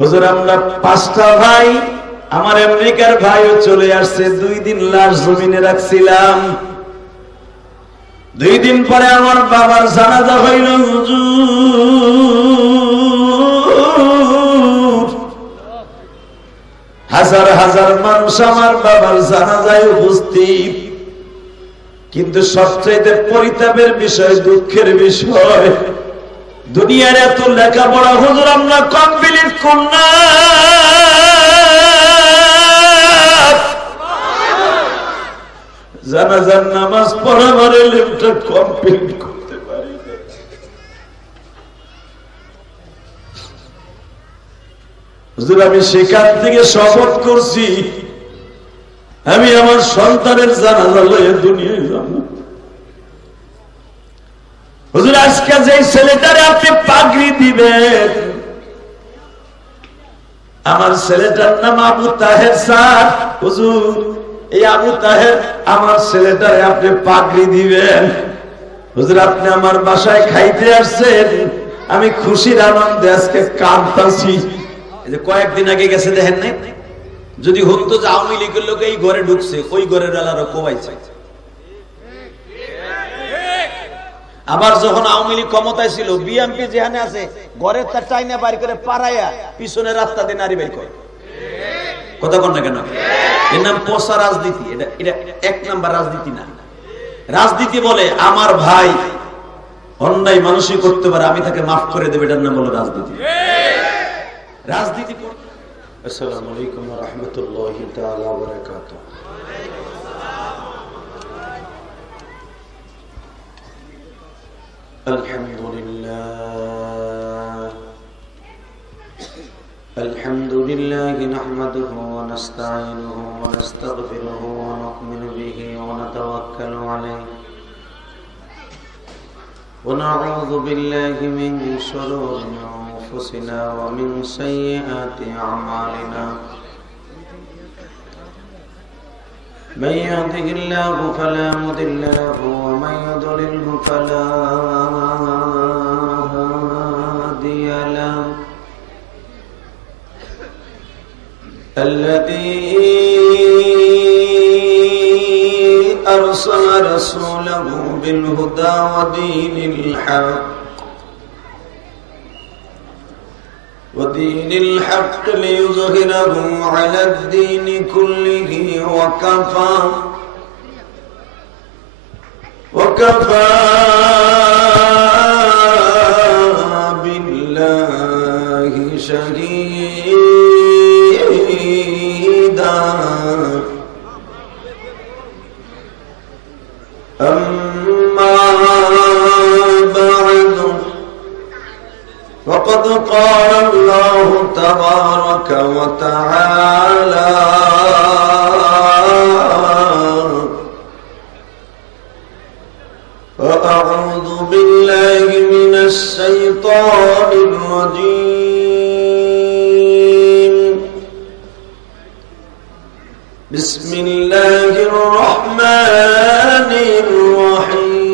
হুজুর আমরা 5টা ভাই, আমার আমেরিকার ভাইও চলে আসছে, 2 দিন লাশ জমিনে রাখছিলাম। 2 দিন পরে আমার বাবার জানাজা হইল। হুজুর হাজার হাজার মানুষ আমার বাবার জানাজায় উপস্থিত, কিন্তু সবচেয়ে পরিতাপের বিষয়, দুঃখের বিষয়, দুনিয়ার এত লেখাপড়া হুজুর আমরা কমপ্লিট করনা, জানাজার নামাজ পড়াবার এলেমটা কমপ্লিট করতে পারি না। হুজুর আমি সেখান থেকে শপথ করছি আমি আমার সন্তানের জানাজা লয়ে দুনিয়ায় যাব। হুজুর আজকে যে ছেলেটারে আপনি পাগড়ি দিবেন, আমার ছেলেটার নাম আবু তাহের স্যার। হুজুর এই আবু তাহের আমার ছেলেটারে আপনি পাগড়ি দিবেন। হুজুর আপনি আমার বাসায় খাইতে আসছেন, আমি খুশির আনন্দে আজকে কাঁদতাছি। এই যে কয়েকদিন আগে গেছে দেখেন নাই, যদি হতো যে আওয়ামী লীগের লোক এই ঘরে ঢুকছে, ওই ঘরের আলারও কোবাইছে। আবার যখন আওয়ামী লীগ ক্ষমতায় ছিল, বিএনপি যেখানে আছে ঘরের তার টাইনা বাড়ি করে পাড়াইয়া পিছনের রাস্তা দিয়ে নারী বের করে। কথা কন না কেন? এর নাম পোষা রাজনীতি। এটা 1 নাম্বার রাজনীতি না। রাজনীতি বলে আমার ভাই অন্যায় মানুষই করতে পারে, আমি তাকে মাফ করে দেব, এটার নাম হলো রাজনীতি। রাজনীতি করতে। আসসালামু আলাইকুম ওয়া রাহমাতুল্লাহি তাআলা ওয়া বারাকাতুহু। الحمد لله نحمده ونستعينه ونستغفره ونؤمن به ونتوكل عليه ونعوذ بالله من شرور أنفسنا ومن سيئات أعمالنا من يهده الله فلا مضل له ومن يضلله فلا هادي له الذي أرسل رسوله بالهدى ودين الحق ليظهره على الدين كله وكفى بالله شهيدا أما بعد فقد قال الله تبارك وتعالى فأعوذ بالله من الشيطان الرجيم بسم الله الرحمن الرحيم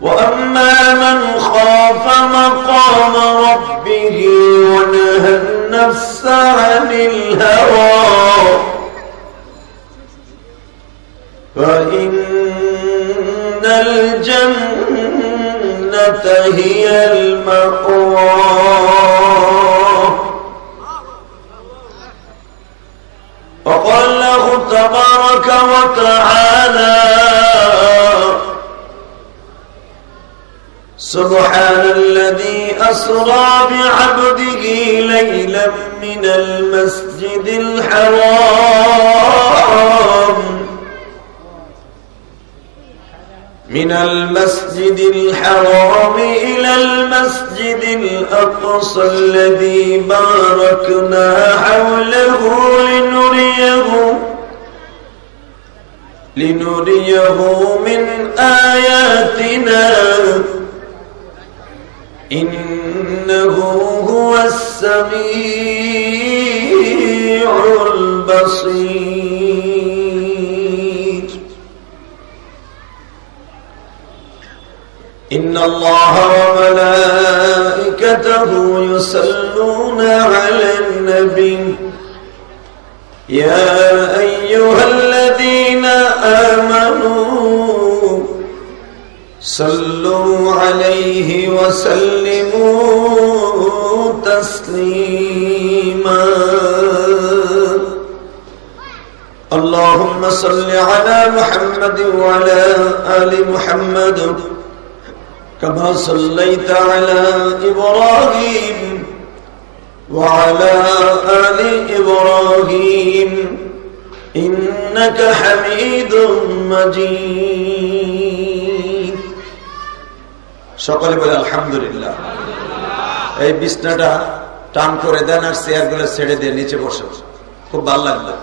وأما من خاف مقام ربه ونهى النفس عن الهوى فإن الجنة هي المأوى وقال له تبارك وتعالى سبحان الذي أسرى بعبده ليلا من المسجد الحرام إلى المسجد الأقصى الذي باركنا حوله لنريه من آياتنا إنه هو السميع البصير الله وملائكته يصلون على النبي يا أيها الذين آمنوا صلوا عليه وسلموا تسليما اللهم صل على محمد وعلى آل محمد كما صليت على إبراهيم وعلى آل إبراهيم إنك حميد مجيد সকলে বলে আলহামদুলিল্লাহ। এই বিছনাটা টান করে দেন আর চেয়ারগুলো ছেড়ে দিয়ে নিচে বসে, খুব ভালো লাগবে।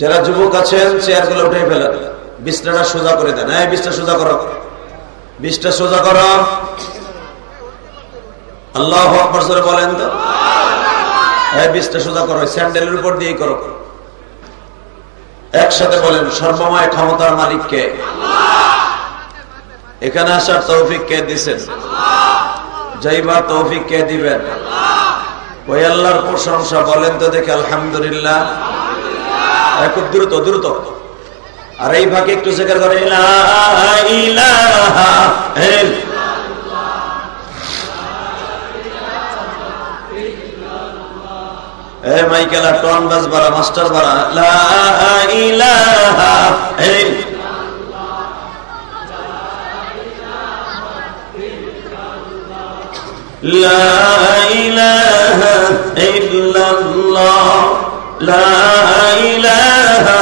যারা যুবক আছেন চেয়ারগুলো উঠে ফেলেন, বিছনাটা সোজা করে দেন। এই বিছনা সোজা করো, বিছনা সোজা করো। আল্লাহু আকবার জোরে বলেন তো। এই বিছনা সোজা করো, স্যান্ডেলের উপর দিয়ে করো। একসাথে বলেন, সর্বময় ক্ষমতার মালিক কে? এখানে আসার তৌফিক কে দিবেন? যাইবার তৌফিক কে দিবেন? ওই আল্লাহর প্রশংসা বলেন তো দেখে আলহামদুলিল্লাহ। খুব দ্রুত দ্রুত। আর এই ভাগে একটু জিকির করে লা ইলাহা ইল্লাল্লাহ। এ মাইকেলা টন বাজ বাড়া, মাস্টার বাড়া। লা ইলাহা লা ইলাহা ইল্লাল্লাহ লা ইলাহা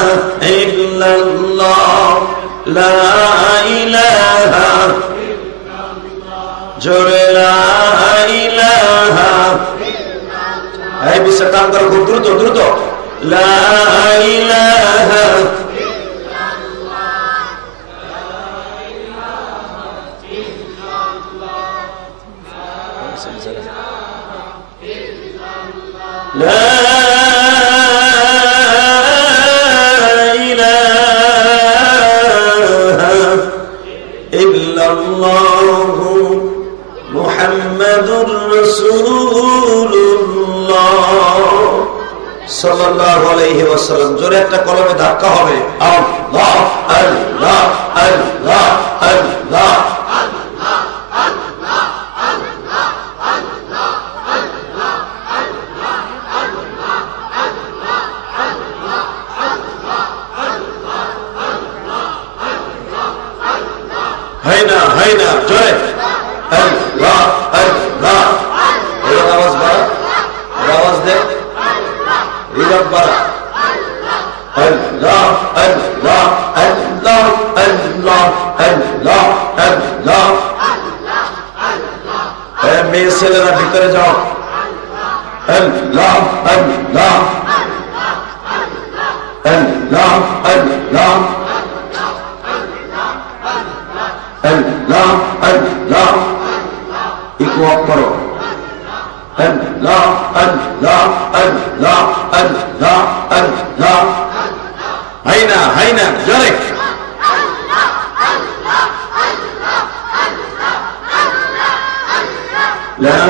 ইল্লাল্লাহ লা ইলাহা জোরে লা ইলাহা। এই বিশ্বকাম করো খুব দ্রুত দ্রুত। লা ইলাহা لا إله إلا الله محمد رسول الله صلى الله عليه وسلم। জোরে একটা কলমে ধাক্কা হবে। আল্লাহ আল্লাহ আল্লাহ আল্লাহ। হাইনা হাইনা জোরে আল্লাহ আল্লাহ। এই আওয়াজ বাড়া, আওয়াজ দে, রিদব বাড়া। আল্লাহ আল্লাহ আল্লাহ আল্লাহ আল্লাহ আল্লাহ। মেয়ে ছেলেরা ভিতরে যাও। আল্লাহ আল্লাহ আল্লাহ আল্লাহ আল্লাহ আল্লাহ। ইকো অফ করো। আল্লাহ আল্লাহ আল্লাহ আল্লাহ আল্লাহ। হাইনা হাইনা জোরে। লা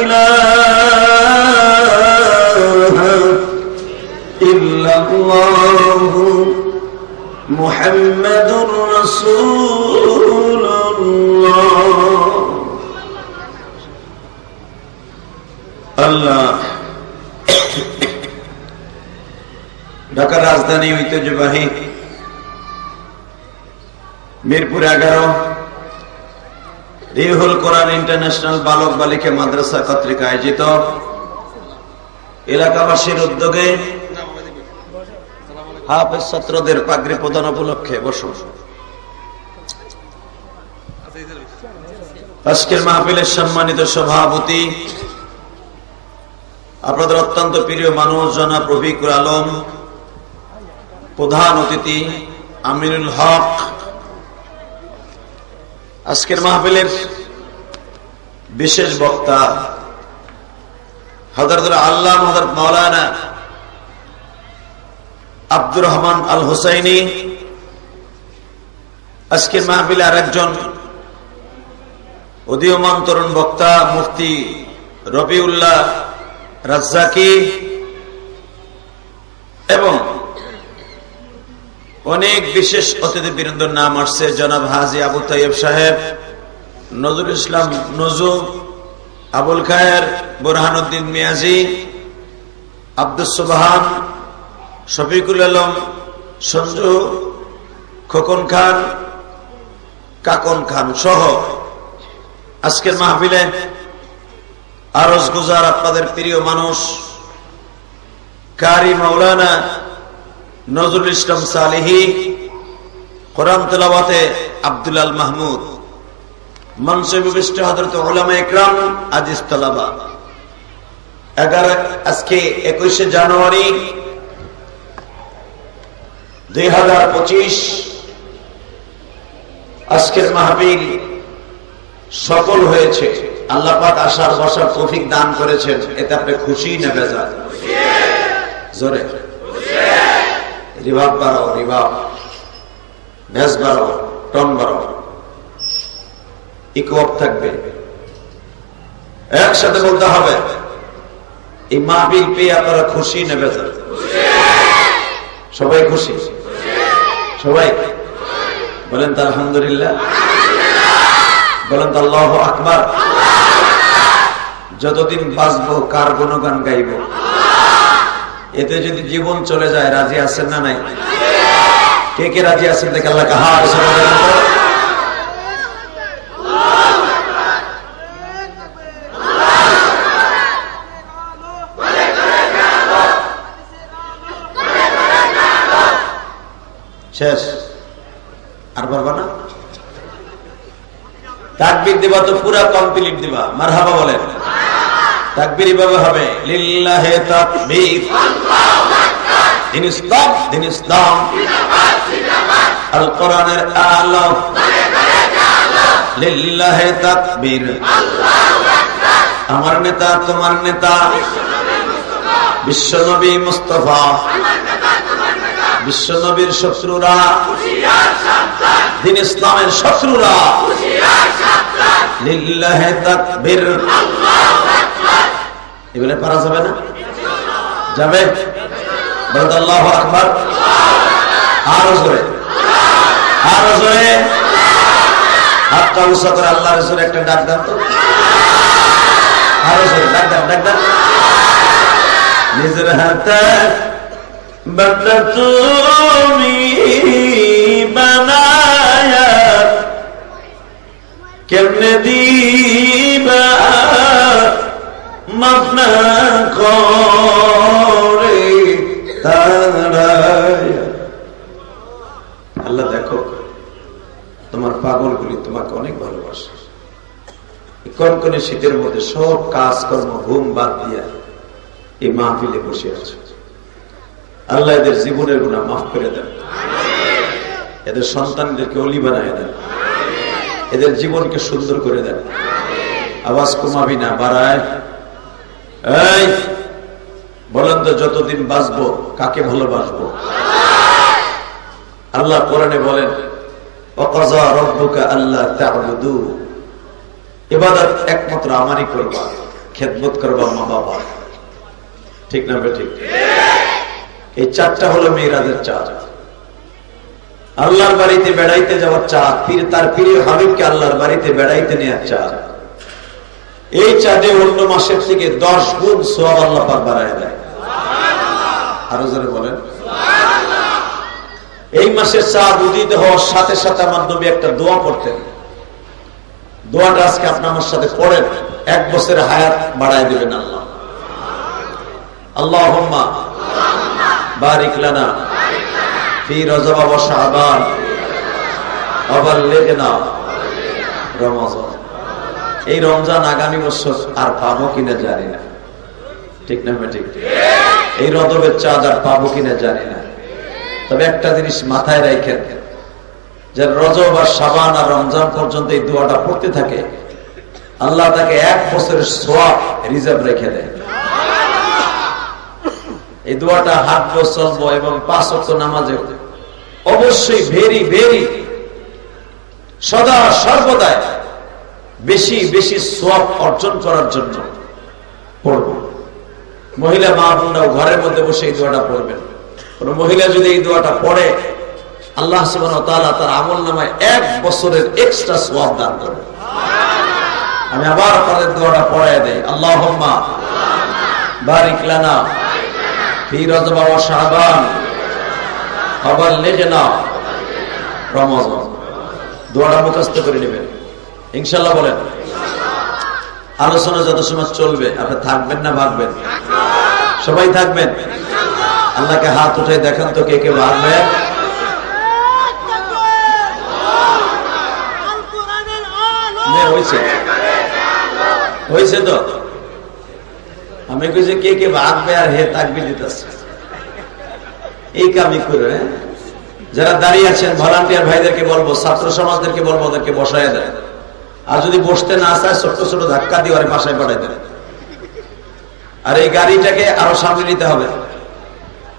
ইলাহা ইল্লাল্লাহ মুহাম্মাদুর রাসূলুল্লাহ। আল্লাহ ঢাকার রাজধানী ঐতিহ্যবাহী মিরপুর 11 রিহুল কোরআন ইন্টারন্যাশনাল বালক বালিকা মাদ্রাসা কর্তৃক আয়োজিত এলাকাবাসীর উদ্যোগে হাফেজ ছাত্রদের পাগড়ি প্রদান উপলক্ষে বসুন। আজকের মাহফিলের সম্মানিত সভাপতি, আপনাদের অত্যন্ত প্রিয় মানুষ জনাব রফিকুল আলম, প্রধান অতিথি আমিনুল হক, আজকের মাহফিলের বিশেষ বক্তা হযরত আল্লামা হযরত মাওলানা আব্দুর রহমান আল হুসাইনি, আজকের মাহফিলে আরেকজন উদীয়মান তরুণ বক্তা মুফতি রবিউল্লাহ রাজ্জাকি এবং অনেক বিশেষ অতিথিবৃন্দর নাম আসছে। জনাব হাজী আবু তাইয়েব সাহেব, নজরুল ইসলাম নজু, আবুল খায়ের, বুরহানুদ্দিন মিয়াজি, আব্দুস সুবহান, শফিকুল আলম, সঞ্জু, খোকন খান, কাকন খান সহ আজকের মাহফিলে আরজ গুজার আপনাদের প্রিয় মানুষ কারি মাওলানা নজরুল ইসলাম সালেহী, কোরআন তেলাওয়াতে আব্দুল আল মাহমুদ, মঞ্চে বিশিষ্ট হযরত উলামা ইকরাম, আজিজ তালাবা। আজকে 21শে জানুয়ারি 2025 আজকের মাহফিল সফল হয়েছে। আল্লাহ পাক আসার বসার তৌফিক দান করেছেন, এতে আপনি খুশি না বেজার? জোরে রিভাব বাড়াও, রিভাব, ভেস বাড়াও, টন বাড়াও, ইকো আপ থাকবে। একসাথে বলতে হবে, এই মাহফিল পেয়ে আপনারা খুশি না বেজার? সবাই খুশি? সবাই বলেন তো আলহামদুলিল্লাহ, বলেন তো আল্লাহু আকবার। যতদিন বাঁচবো কার গুণগান গাইব? এতে যদি জীবন চলে যায় রাজি আছেন না নাই? কে কে রাজি আছেন দেখে আল্লাহ কাহা শেষ আর পারবা না? তাকবীর দিবা তো পুরা কমপ্লিট দিবা। মারহাবা বলেন। তাকবীর এভাবে হবে, লিল্লাহি তাকবীর, দিন ইসলাম, দিন ইসলাম, আল কোরআনের আলো, লিল্লাহি তাকবীর, আমার নেতা তোমার নেতা বিশ্বনবী মুস্তাফা, বিশ্বনবীর শত্রুরা, দিন ইসলামের শত্রুরা, লিল্লাহি তাকবীর। এগুলো পারা যাবে না? যাবে? বলতে আল্লাহু আকবার। আরো জোরে, আরো জোরে, হাতটা উঁচা করে আল্লাহর জোরে একটা ডাক দেন তো। আরো জোরে ডাক দেন, ডাক দেন। নিজের হাতে বান্দা তুমি বানায়া কেমনে দিবা মাফ না করে তারায়া। আল্লাহ দেখো তোমার পাগলগুলি তোমাকে অনেক ভালোবাসে। কনকনে শীতের মধ্যে সব কাজকর্ম ঘুম বাদ দিয়া এই মাহফিলে বসে আছে। আল্লাহ এদের জীবনের গুনাহ মাফ করে দেন, এদের সন্তানদেরকে অলি বানায় দেন, এদের জীবনকে সুন্দর করে দেন। আওয়াজ কমাবি না, বাড়ায়। এই বলেন তো, যতদিন বাঁচবো কাকে ভালোবাসবো? আল্লাহ কোরআনে বলেন, ওয়াকাযা রাব্বুকা আল্লা তা'বুদু, ইবাদত একমাত্র আমারই করবা, খেদমত করবা মা বাবা। ঠিক না বেঠিক? এই চারটা হলো মেরাজের চাঁদ। আল্লাহর বাড়িতে বেড়াইতে যাওয়ার চাঁদ, তার প্রিয় হাবিবকে আল্লাহর বাড়িতে বেড়াইতে নেওয়ার চাঁদ। এই চাঁদে অন্য মাসের থেকে 10 গুণ সওয়াব আল্লাহ পাক বাড়ায় দেয়। আরো জোরে বলেন সুবহানাল্লাহ। এই মাসের চাঁদ উদিত হওয়ার সাথে সাথে আমার নবী একটা দোয়া করতেন। দোয়াটা আজকে আপনি আমার সাথে পড়েন, 1 বছরের হায়াত বাড়ায় দিবেন আল্লাহ। আল্লাহুম্মা বারিক লানা ফি রজব ওয়া শাবান ওয়া বাল্লিগনা রমাদান। এই রমজান আগামী বছর আর পাবো কিনা জানি না। ঠিক না ঠিক? এই রজবের চাঁদ আর পাবো কিনা জানি না। তবে একটা জিনিস মাথায় রাখেন, যে রজব আর শাবান আর রমজান পর্যন্ত এই দোয়াটা পড়তে থাকে, আল্লাহ তাকে 1 বছরের সওয়াব রিজার্ভ রেখে দেয়। এই দোয়াটা হাঁটবো, চলবো এবং 5 ওয়াক্ত নামাজে অবশ্যই ভেরি ভেরি সদা সর্বদাই বেশি বেশি সওয়াব অর্জন করার জন্য পড়ব। মহিলা মা বোনরাও ঘরের মধ্যে বসে এই দোয়াটা পড়বেন। কোন মহিলা যদি এই দোয়াটা পড়ে, আল্লাহ সুবহানাহু ওয়া তাআলা তার আমলনামায় 1 বছরের এক্সট্রা সওয়াব দান করবেন। আমি আবার আপনাদের দোয়াটা পড়ায় দেই। আল্লাহুম্মা বারিক লানা ফি রজব ওয়া শাবান ওয়া বাল্লিগনা রমাদান। দোয়াটা মুখস্থ করে নেবেন ইনশাআল্লাহ। বলেন আলোচনা যত সময় চলবে আপনি থাকবেন না ভাগবেন? সবাই থাকবেন? আল্লাহকে হাত উঠে দেখান তো কে কে ভাগবেন। হয়েছে তো? আমি কইছি কে কে ভাগবে আর হে তাকবীর দিতেছে। এই কামই করে যারা দাঁড়িয়ে আছেন ভলান্টিয়ার ভাইদেরকে বলবো, ছাত্র সমাজদেরকে বলবো ওদেরকে বসায় দেয়। আর যদি বসতে না চায় ছোট্ট ছোট ধাক্কা দিয়ে ওরে বাসায় পাঠাই দেয়। আর এই গাড়িটাকে আরো সামনে নিতে হবে।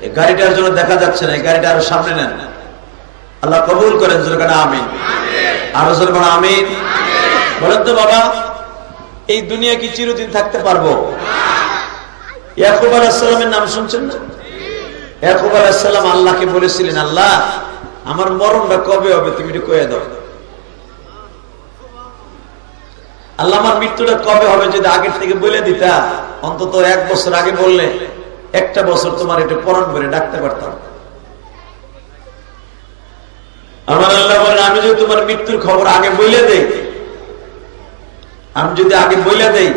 এই গাড়িটার জন্য দেখা যাচ্ছে না, এই গাড়িটা আরো সামনে নেন। আল্লাহ কবুল করেন। জোরে আমিন। আরো জোরে বলেন আমিন। বলেন তো বাবা, এই দুনিয়া কি চিরদিন থাকতে পারবো? ইয়াকুব আলাইহিস সালামের নাম শুনছেন না? ইয়াকুব আলাইহিস সালাম আল্লাহকে বলেছিলেন, আল্লাহ আমার মরণটা কবে হবে তুমি একটু কয়ে দাও। আল্লাহ আমার মৃত্যুটা কবে হবে যদি আগের থেকে বলে দিতা, অন্তত 1 বছর আগে বললে 1টা বছর তোমার একটু পরণ করে ডাকতে পারতাম। আমার আল্লাহ বলেন, আমি যদি তোমার মৃত্যুর খবর আগে বলে দেই, আমি যদি আগে বলে দেই,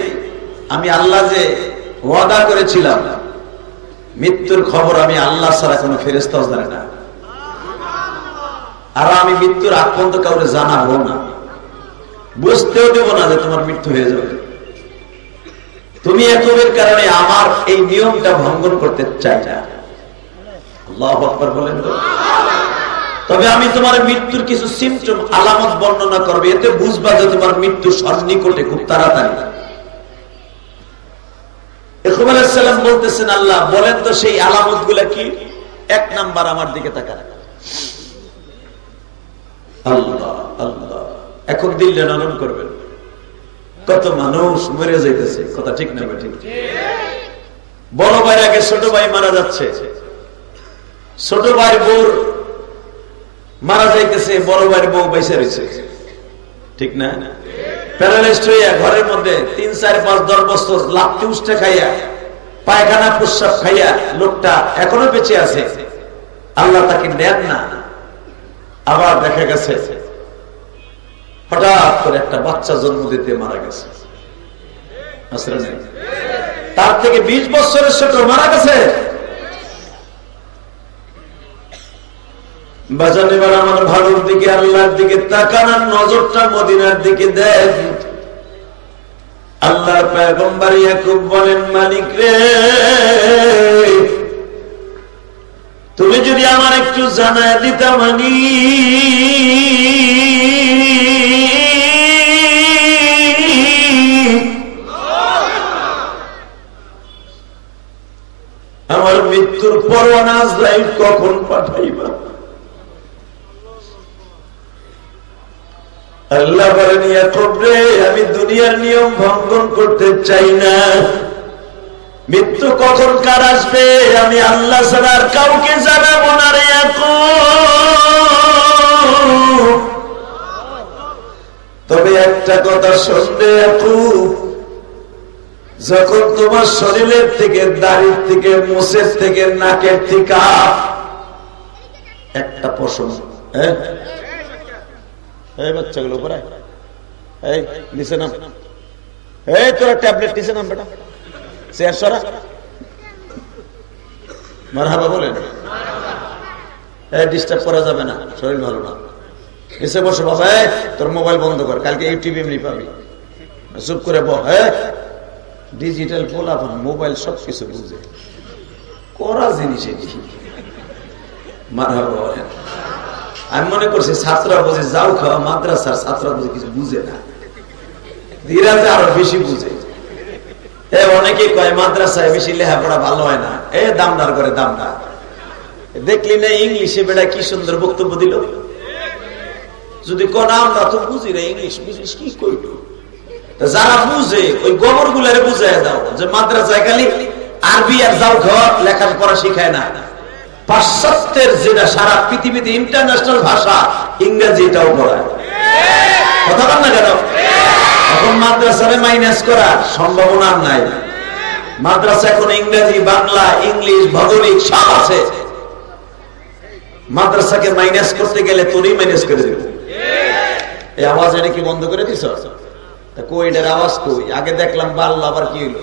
আমি আল্লাহ যে ওয়াদা করেছিলাম মৃত্যুর খবর আমি আল্লাহ ছাড়া কোনো ফেরেশতাও জানে না, আর আমি মৃত্যুর আগ পর্যন্ত কাউকে জানাবো না, বুঝতেও দেব না যে তোমার মৃত্যু হয়ে যাবে। তুমি এতবের কারণে আমার এই নিয়মটা ভঙ্গন করতে চাই না। আল্লাহু আকবার বলেন তো। তবে আমি তোমার মৃত্যুর কিছু সিমটম আলামত বর্ণনা করবে, এতে বুঝবা যে তোমার মৃত্যু সন্নিকটে খুব তাড়াতাড়ি। ইয়াকুব আলাইহিস সালাম বলতেছেন, আল্লাহ বলেন তো সেই আলামত গুলা কি? 1 নাম্বার আমার দিকে তাকান। আল্লাহ আল্লাহ, এখন দিলটা নরম করবেন। কত মানুষ মরে যাইতেছে, কথা ঠিক না ঠিক? বড় ভাইয়ের আগে ছোট ভাই মারা যাচ্ছে, ছোট ভাই বউ মারা যাইতেছে, বড় ভাইয়ের বউ বেঁচে রয়েছে, ঠিক না? প্যারালাইজড হইয়া ঘরের মধ্যে 3, 4, 5, 10 বছর লাফতে উষ্টা খাইয়া পায়খানা প্রস্রাব খাইয়া লোকটা এখনো বেঁচে আছে। আল্লাহ তাকে নেন না। আবার দেখা গেছে হঠাৎ করে একটা বাচ্চা জন্ম দিতে মারা গেছে, তার থেকে 20 বছরের ছোট মারা গেছে। বাজান এবার আমার ভালোর দিকে আল্লাহর দিকে তাকানোর নজরটা মদিনার দিকে দেন। আল্লাহর পয়গম্বর ইয়াকুব বলেন, মালিক রে, তুমি যদি আমার একটু জানায় দিতা মানি, আমার মৃত্যুর পরোয়ানা আজরাইল কখন পাঠাইবা। আল্লাহ বলেন, ইয়াকুব রে, আমি দুনিয়ার নিয়ম ভঙ্গন করতে চাই না। মৃত্যু কখন কার আসবে আমি আল্লাহ ছাড়া আর কাউকে জানাবো না রে ইয়াকুব। তবে একটা কথা শুনবে ইয়াকুব, যখন তোমার শরীরের থেকে, দাড়ির থেকে, মুছের থেকে, নাকের থেকে একটা পশম, এই বাচ্চাগুলো উপরে এই নিচে নাম, এই তোরা ট্যাবলেট নিচে নাম বেটা, চেয়ার সরা, মারহাবা বলেন। এই ডিস্টার্ব করা যাবে না, শরীর ভালো না, নিচে বসে বাবা। তোর মোবাইল বন্ধ কর, কালকে ইউটিউব এমনি পাবি, চুপ করে বল। ডিজিটাল পোলাপান মোবাইল সবকিছু বুঝে, করা জিনিস মারহাবা বলেন। আমি মনে করছি ছাত্ররা বুঝে, যাও খাওয়া মাদ্রাসার ছাত্ররা বুঝে কিছু বুঝে না, ধীরে আরো বেশি বুঝে। অনেকেই কয় মাদ্রাসায় বেশি লেখাপড়া ভালো হয় না, দামদার করে দামদার। দেখলি না ইংলিশে বেড়া কি সুন্দর বক্তব্য দিল, যদি কোন আমরা তো বুঝি না ইংলিশ বুঝিস কি কইল, যারা বুঝে ওই গোবর গুলারে বুঝাই দাও যে মাদ্রাসায় খালি আরবি আর যাও ঘর লেখাপড়া শিখায় না, পাশ্চাত্যের যেটা সারা পৃথিবীতে ইন্টারন্যাশনাল ভাষা ইংরেজি, এটাও পড়ায়। কথা বল না কেন? এখন মাদ্রাসারে মাইনাস করার সম্ভাবনা নাই। মাদ্রাসা এখন ইংরেজি, বাংলা, ইংলিশ, ভৌগোলিক সব আছে। মাদ্রাসাকে মাইনাস করতে গেলে তোরই মাইনাস করে দেব। এই আওয়াজ এটা কি বন্ধ করে দিছ? কইটার আওয়াজ কই? আগে দেখলাম বাড়লো, আবার কি হইল?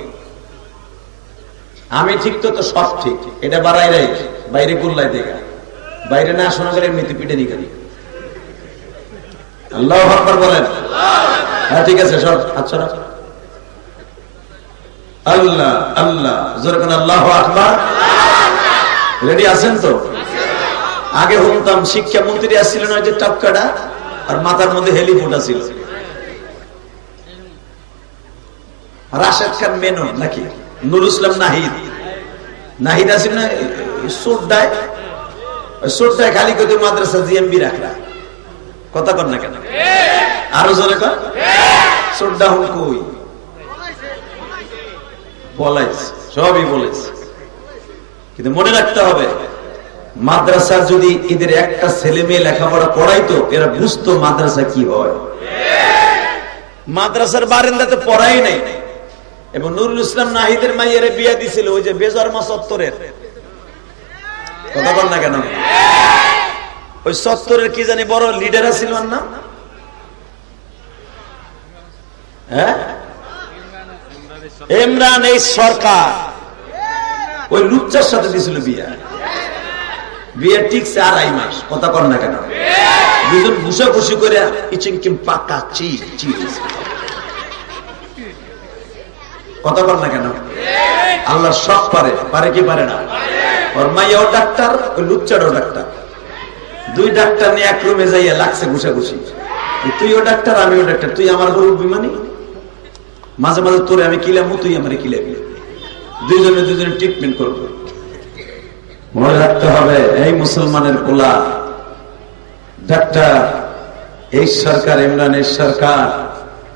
আমি ঠিক তো সব ঠিক, এটা বাড়াই রাই, বাইরে গুল্লাই দেখা, বাইরে না শোনা গেলে এমনিতে পিটে নি খালি। আল্লাহু আকবার বলেন। হ্যাঁ ঠিক আছে সব। আচ্ছা আল্লাহ আল্লাহ জোরে কোন আল্লাহু আকবার। রেডি আছেন তো? আগে শুনতাম শিক্ষামন্ত্রী আসছিল না যে টপকাটা, আর মাথার মধ্যে হেলিফোনটা ছিল। রাশেদ খান মেনন নাকি নুরুল ইসলাম নাহিদ, নাহিদ আসিল না সোড্ডায়, সোড্ডায় খালি কত মাদ্রাসা জিএমবি রাখলা। কথা কর না কেন? আরো জোরে কর। সোড্ডা হুন কই বলাইছে, সবই বলেছে, কিন্তু মনে রাখতে হবে মাদ্রাসা যদি এদের একটা ছেলে মেয়ে লেখাপড়া পড়াইতো, এরা বুঝতো মাদ্রাসা কি হয়। মাদ্রাসার বারান্দাতে পড়াই নাই। এবং নুরুল ইসলাম নাহিদের মাইয়ের বিয়া দিছিল ওই যে বেজরমা চত্বরের। কথা বল না কেন? ওই চত্বরের কি জানি বড় লিডার ছিল না, হ্যাঁ ইমরান এই সরকার, ওই লুচ্চার সাথে দিছিল বিয়া। বিয়ে টিকছে 2.5 মাস। কথা কর না কেন? দুজন ঘুষাঘুষি করে ইচিংকিম পাকা চিজ চিজ। কথা বল না কেন? আল্লাহ সব পারে, পারে কি পারে না? ওর মাইয়াও ডাক্তার, ওই লুচ্চারও ডাক্তার। দুই ডাক্তার নিয়ে এক রুমে যাইয়া লাগছে ঘুষাঘুষি। তুইও ডাক্তার আমিও ডাক্তার, তুই আমার গরু বিমানি, মাঝে মাঝে তোরে আমি কিলামু, তুই আমার কিলাবি, দুইজনে দুজনে ট্রিটমেন্ট করবো। মনে রাখতে হবে এই মুসলমানের পোলা ডাক্তার, এই সরকার ইমরানের সরকার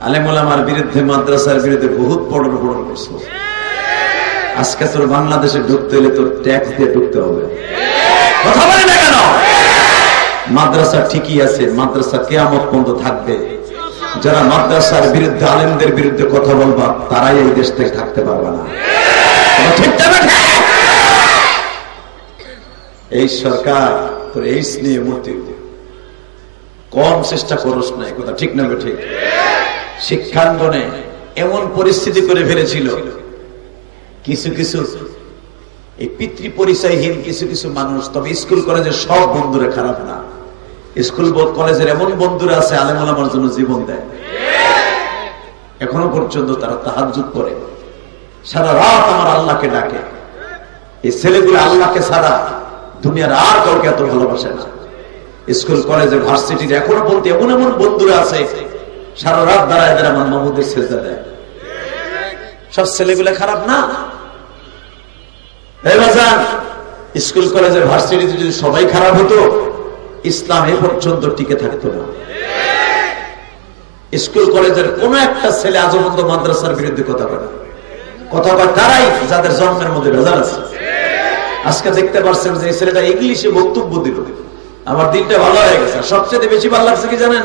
আলেম ওলামার বিরুদ্ধে, মাদ্রাসার বিরুদ্ধে বহুত বড় বড় করছে। আজকে তোর বাংলাদেশে ঢুকতে হলে তোর ট্যাক্স দিয়ে ঢুকতে হবে। কথা বলে না কেন? মাদ্রাসা ঠিকই আছে, মাদ্রাসা কিয়ামত পর্যন্ত থাকবে। যারা মাদ্রাসার বিরুদ্ধে, আলেমদের বিরুদ্ধে কথা বলবা, তারাই এই দেশ থেকে থাকতে পারবে না। ঠিক না? এই সরকার তোর এই স্নেহ মূর্তি কম চেষ্টা করস না, কথা ঠিক না? ঠিক। শিক্ষাঙ্গনে এমন পরিস্থিতি করে ফেলেছিল, কিছু কিছু এই পিতৃ পরিচয়হীন কিছু কিছু মানুষ। তবে স্কুল কলেজের সব বন্ধুরা খারাপ না। স্কুল কলেজের এমন বন্ধুরা আছে আলেম ওলামার জন্য জীবন দেয়। এখনো পর্যন্ত তারা তাহাজ্জুদ পড়ে, সারা রাত আমার আল্লাহকে ডাকে। এই ছেলেগুলো আল্লাহকে ছাড়া দুনিয়ার আর কাউকে এত ভালোবাসে না। স্কুল কলেজে ভার্সিটির এখনো বলতে এমন এমন বন্ধুরা আছে সারা রাত দাঁড়ায় দাঁড়ায় আমার মাহমুদের সেজদা দেয়। সব ছেলেগুলো খারাপ না। স্কুল কলেজের ভার্সিটিতে যদি সবাই খারাপ হতো, ইসলাম এ পর্যন্ত টিকে থাকতো না। স্কুল কলেজের কোন একটা ছেলে আজ পর্যন্ত মাদ্রাসার বিরুদ্ধে কথা বলে, কথা বলে তারাই যাদের জন্মের মধ্যে ভেজাল আছে। আজকে দেখতে পাচ্ছেন যে ছেলেটা ইংলিশে বক্তব্য দিল, আমার দিনটা ভালো হয়ে গেছে। সবচেয়ে বেশি ভালো লাগছে কি জানেন?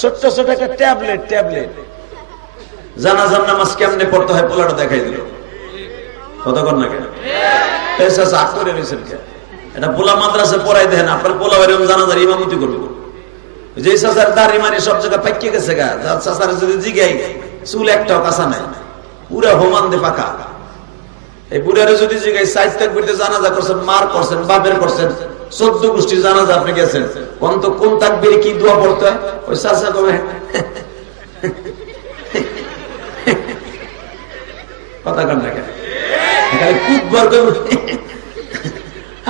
ছোট্ট ছোট একটা ট্যাবলেট জানাজার নামাজ কেমনে পড়তে হয় পোলাটা দেখাই দিল। কতক্ষণ না কেন এটা পোলা মাদ্রাসা পড়াই দেন, আপনার পোলা এরকম জানাজার ইমামতি করবো। যে চাচার দাড়ি মারি সব জায়গায় পাইকে গেছে গা, চাচার যদি জিগাই চুল একটাও কাঁচা নাই, পুরা হোমান দে পাকা। এই বুড়ারে যদি জিগাই 4 তাকবীরে জানাজা করছেন, মার করছেন, বাপের করছেন, 14 গোষ্ঠীর জানাজা আপনি গেছেন, কোন তাকবীরে কি দোয়া পড়তে হয়? ওই চাচা কবে কথা কন না কেন?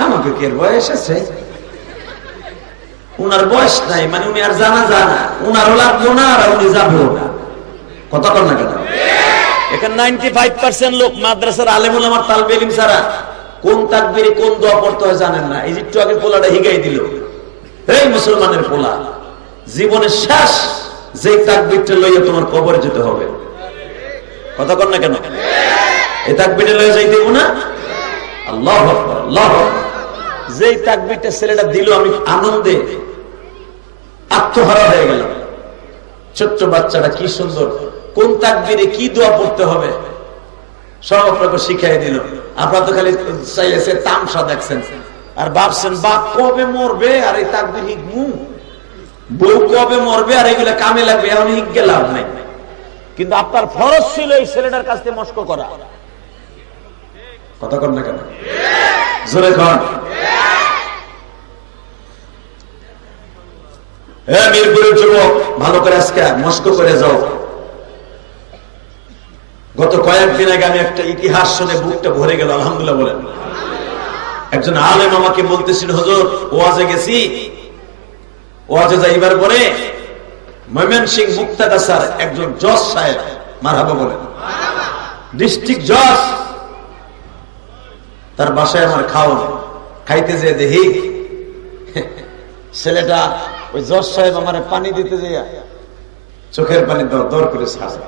আমাকে কি বয়স আছে? উনার বয়স নাই, মানে উনি আর জানা না, উনারও লাগলো না আর উনি যাবেও না। কথা কন না কেন? এখানে 95% লোক মাদ্রাসার আলেম ওলামার তালবে ইলম ছাড়া কোন তাকবীরে কোন দোয়া পড়তে হয় জানেন না। এই যে একটু আগে পোলাটা হিগাই দিল, এই মুসলমানের পোলা জীবনের শেষ যে তাকবীরটা লইয়া তোমার কবরে যেতে হবে। কথা কর না কেন? এই তাকবীরটা লইয়া যাইতে হইব না? আল্লাহু আকবার, আল্লাহু আকবার। যেই তাকবীরটা ছেলেটা দিল, আমি আনন্দে আত্মহারা হয়ে গেলাম। ছোট্ট বাচ্চাটা কি সুন্দর কোন তাকবীরে কি দোয়া পড়তে হবে সব আপনাকে শিখাই দিল। আপনারা তো খালি চাইছে তামসা দেখছেন আর ভাবছেন বাপ কবে মরবে আর এই তাকবীর হিকমু, বউ কবে মরবে আর এগুলা কামে লাগবে, এখন হিক গেলাম নাই। কিন্তু আপনার ফরজ ছিল এই ছেলেটার কাছ থেকে মস্ক করা। কথা কর না কেন? জোরে কর। মিরপুরের যুবক ভালো করে আজকে মস্ক করে যাও। গত কয়েকদিন আগে আমি একটা ইতিহাস শুনে বুকটা ভরে গেল। আলহামদুলিল্লাহ বলেন। একজন আলেম আমাকে বলতেছিল, হুজুর ওয়াজে গেছি, ওয়াজে যাইবার পরে ময়মনসিংহ মুক্তাগাছার একজন জজ সাহেব, মারহাবা বলেন, ডিস্ট্রিক্ট জজ, তার বাসায় আমার খাওয়া খাইতে যেয়ে দেখি ছেলেটা ওই জজ সাহেব আমার পানি দিতে যাইয়া চোখের পানি দর করে ছাড়ে।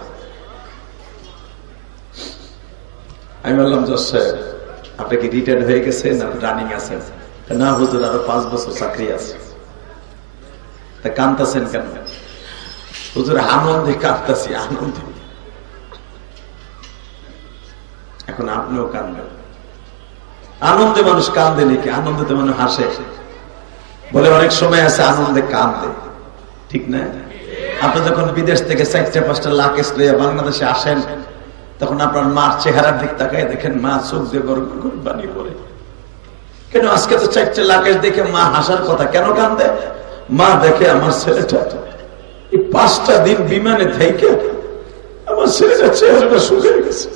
আমি বললাম, জজ সাহেব আপনি কি রিটায়ার্ড হয়ে গেছেন না রানিং আছেন? না হুজুর, আরো 5 বছর চাকরি আছে। তা কাঁদতেছেন কেন? হুজুর আনন্দে কাঁদতেছি, আনন্দে। এখন আপনিও কাঁদবেন। আনন্দে মানুষ কান্দে নাকি? আনন্দে মানুষ হাসে। বলে অনেক সময় আছে আনন্দে কান্দে, ঠিক না? আপনি যখন বিদেশ থেকে 4-5টা লাখ লইয়া বাংলাদেশে আসেন, তখন আপনার মার চেহারার দিক তাকায় দেখেন মা চোখ দিয়ে গরম গরম পানি পড়ে। কেন আজকে তো 4 লাখ দেখে মা হাসার কথা, কেন কান্দে? মা দেখে আমার ছেলেটা এই 5টা দিন বিমানে থেকে আমার ছেলেটার চেহারাটা শুকিয়ে গেছে।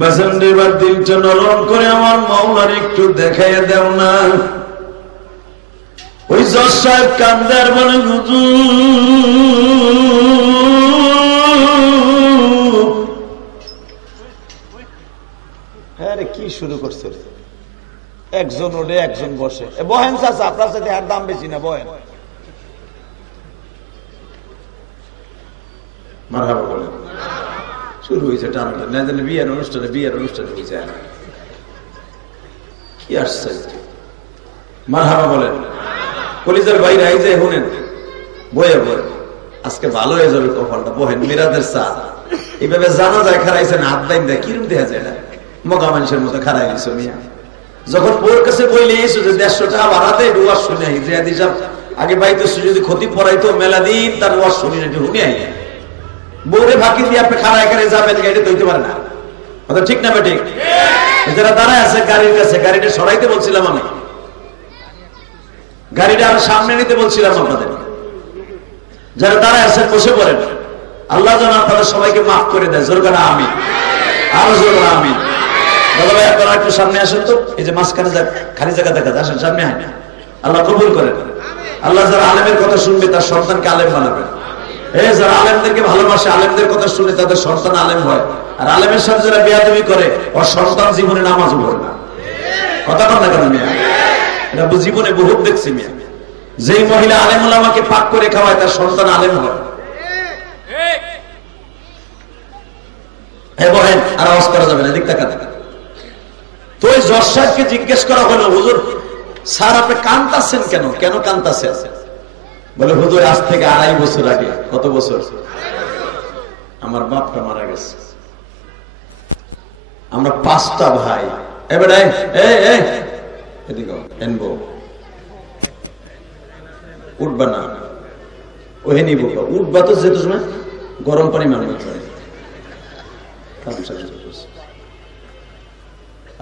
বাসন্দেবার দিনটা নরম করে আমার মাওলার একটু দেখাইয়া দেও না। ওই জজ সাহেব কান্দার বলে, হ্যাঁ রে কি শুরু করছে? একজন ওঠে একজন বসে। বহেন চাচা, আপনার সাথে আর দাম বেশি না, বহেন। মারহাবা বলেন। শুরু হয়েছে টানাটা, না জানি বিয়ের অনুষ্ঠানে হয়েছে। কি আসছে? মারহাবা বলেন। কলিজার বাইরে আই যে শুনেন, বয়ে বয়ে আজকে ভালো হয়ে যাবে কপালটা। বহেন মিরাদের চা এইভাবে জানা যায় খারাইছেন, হাত দাইন দেয়, কিরম দেখা যায় না? মগা মানুষের মতো খারাই দিছো মিয়া। যখন বউর কাছে বইলে এসো যে 150 টাকা বাড়াতে ওয়াজ শুনে হিসাব আগে বাইতো, যদি ক্ষতি পড়াইতো মেলা দিন তার ওয়াজ শুনি না, শুনে আই বউরে ফাঁকি দিয়ে আপনি খারায় খারায় যাবেন, গাড়ি তো হইতে পারে না। কথা ঠিক না বেঠিক? যারা দাঁড়ায় আছে গাড়ির কাছে, গাড়িটা সরাইতে বলছিলাম আমি, গাড়িটা আরো সামনে নিতে বলছিলাম আপনাদের। যারা দাঁড়ায় আছেন বসে পড়েন। আল্লাহ যেন আপনাদের সবাইকে মাফ করে দেয়। জোর করে আমিন, আরো জোর করে আমিন। দাদা ভাই আপনারা একটু সামনে আসেন তো, এই যে মাঝখানে খালি জায়গা দেখা যায়, আসেন সামনে। হয় আল্লাহ কবুল করেন। আল্লাহ যারা আলেমের কথা শুনবে তার সন্তানকে আলেম বানাবেন। যারা আলেমদেরকে ভালোবাসে, আলেমদের কথা শুনে তাদের সন্তান আলেম হয়। আর আলেমের সাথে যারা বেয়াদবি করে, ওর সন্তান জীবনে নামাজও পড়ে না। কথা বল না কেন মিয়া? এটা জীবনে বহুত দেখছি মিয়া। যেই মহিলা আলেম ওলামাকে পাক করে খাওয়ায় তার সন্তান আলেম হয়। বহেন আর আওয়াজ করা যাবে না, দিক টাকা টাকা। তো ওই জজ সাহেবকে জিজ্ঞেস করা হলো, হুজুর স্যার আপনি কাঁদতাছেন কেন? কেন কাঁদতাছেন? বলে হুজুর আজ থেকে 2.5 বছর আগে। কত বছর? আমার বাপটা মারা গেছে। আমরা 5টা ভাই। এবারে এদিকে এনবো, উঠবা না, ওহে নিব। উঠবা তো যেহেতু সময় গরম পানি মানে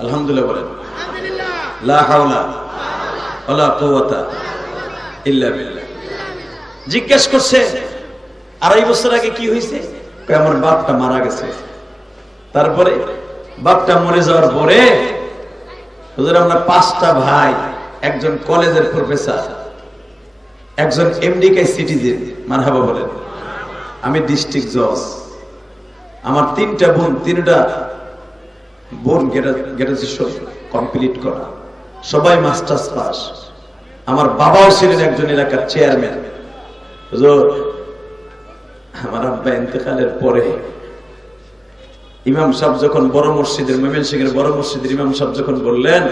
আলহামদুলিল্লাহ বলেন। লা হাওলা ওয়ালা কুওয়াতা ইল্লা বিল্লাহ। জিজ্ঞেস করছে 2.5 বছর আগে কি হয়েছে? আমার বাপটা মারা গেছে। তারপরে বাপটা মরে যাওয়ার পরে হুজুর আমরা 5টা ভাই, একজন কলেজের প্রফেসর, একজন আমেরিকা সিটিজেন, মারহাবা বলেন। আমি ডিস্ট্রিক্ট জজ। আমার 3টা বোন, 3টা বোন গ্র্যাজুয়েশন কমপ্লিট করা, সবাই মাস্টার্স পাস। আমার বাবাও ছিলেন একজন এলাকার চেয়ারম্যান। হুজুর, আমার আব্বা ইন্তেকালের পরে ইমাম সাহেব যখন বড় মসজিদের, ময়মনসিংহের বড় মসজিদের ইমাম সাহেব যখন বললেন,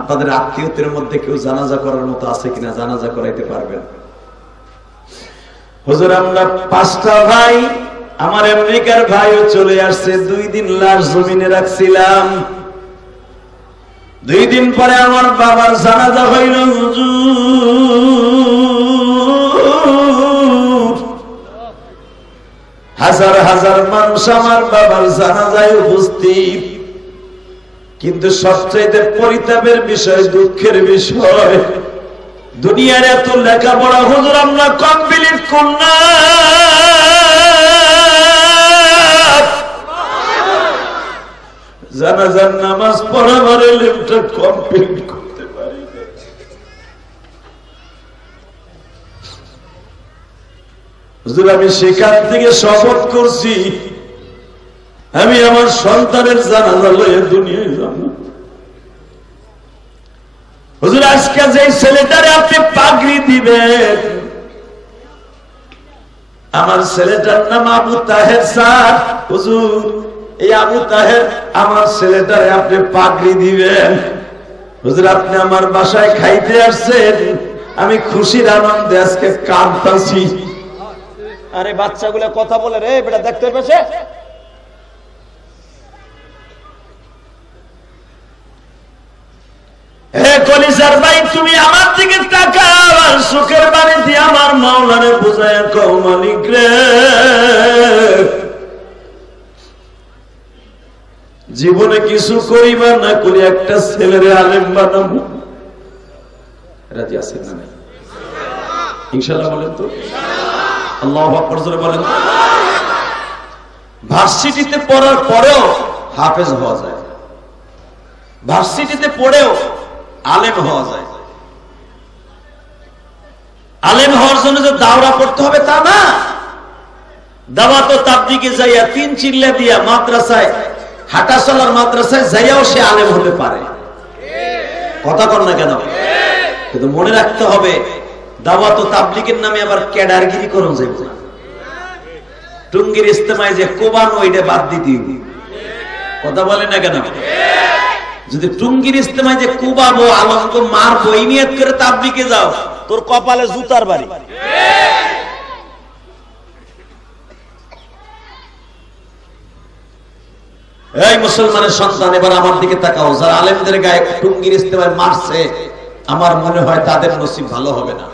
আপনাদের আত্মীয়দের মধ্যে কেউ জানাজা করার মতো আছে কিনা, জানাজা করাইতে পারবেন? হুজুর, আমরা 5টা ভাই, আমার আমেরিকার ভাইও চলে আসছে, 2 দিন লাশ জমিনে রাখছিলাম। 2 দিন পরে আমার বাবার জানাজা হইল। হুজুর, হাজার হাজার মানুষ আমার বাবার জানাজায় উপস্থিত। কিন্তু সবচেয়ে পরিতাপের বিষয়, দুঃখের বিষয়, দুনিয়ার এত লেখাপড়া হুজুর আমরা কমপ্লিট করলাম, জানাজার নামাজ পড়াবার এলিমটা কমপ্লিট করতে পারি না। হুজুর, আমি সেখান থেকে শপথ করছি, আমি আমার সন্তানের জানাজা লয়ে দুনিয়ায় যাব। হুজুর, আজকে যে ছেলেটারে আপনি পাগড়ি দিবেন, আমার ছেলেটার নাম আবু তাহের স্যার। হুজুর, এই আবু তাহের আমার ছেলেটারে আপনি পাগড়ি দিবেন। হুজুর, আপনি আমার বাসায় খাইতে আসছেন, আমি খুশির আনন্দে আজকে কাঁদতাছি। আরে বাচ্চাগুলো কথা বলে রে বেটা, দেখতে পেয়েছে? হে কলিজার ভাই, তুমি আমার দিকে তাকাও আর সুখের বাণী দিয়ে আমার মাওলারে বুঝায় কও, মালিক রে, জীবনে কিছু করিবার না করি একটা ছেলেরে আলেম বানাবো। রাজি আছেন না? ইনশাআল্লাহ বলেন তো? আল্লাহু আকবার জোরে বলেন তো? ভার্সিটিতে পড়ার পরেও হাফেজ হওয়া যায়, ভার্সিটিতে পড়েও আলেম হওয়া যায়। আলেম হওয়ার জন্য যে দাওরা পড়তে হবে তা না, দাওয়াত ও তাবলীগে যাইয়া 3 চিল্লা দিয়া মাদ্রাসায়, হাঁটা চলার মাদ্রাসায় যাইয়াও সে আলেম হতে পারে। কথা কর না কেন? কিন্তু মনে রাখতে হবে, দাওয়াত ও তাবলীগের নামে আবার ক্যাডারগিরি করুন যাইব না। টুঙ্গির ইস্তেমায় যে কোবানো, এটা বাদ দিতে। কথা বলে না কেন? যদি টুঙ্গির ইস্তেমায় যে কুবাবো, আলমকে মারবো, এই নিয়ত করে তাবলীগে যাও, তোর কপালে জুতার বাড়ি। এই মুসলমানের সন্তান, এবার আমার দিকে তাকাও। যারা আলেমদের গায়ে টুঙ্গির ইস্তেমায় মারছে, আমার মনে হয় তাদের নসিব ভালো হবে না।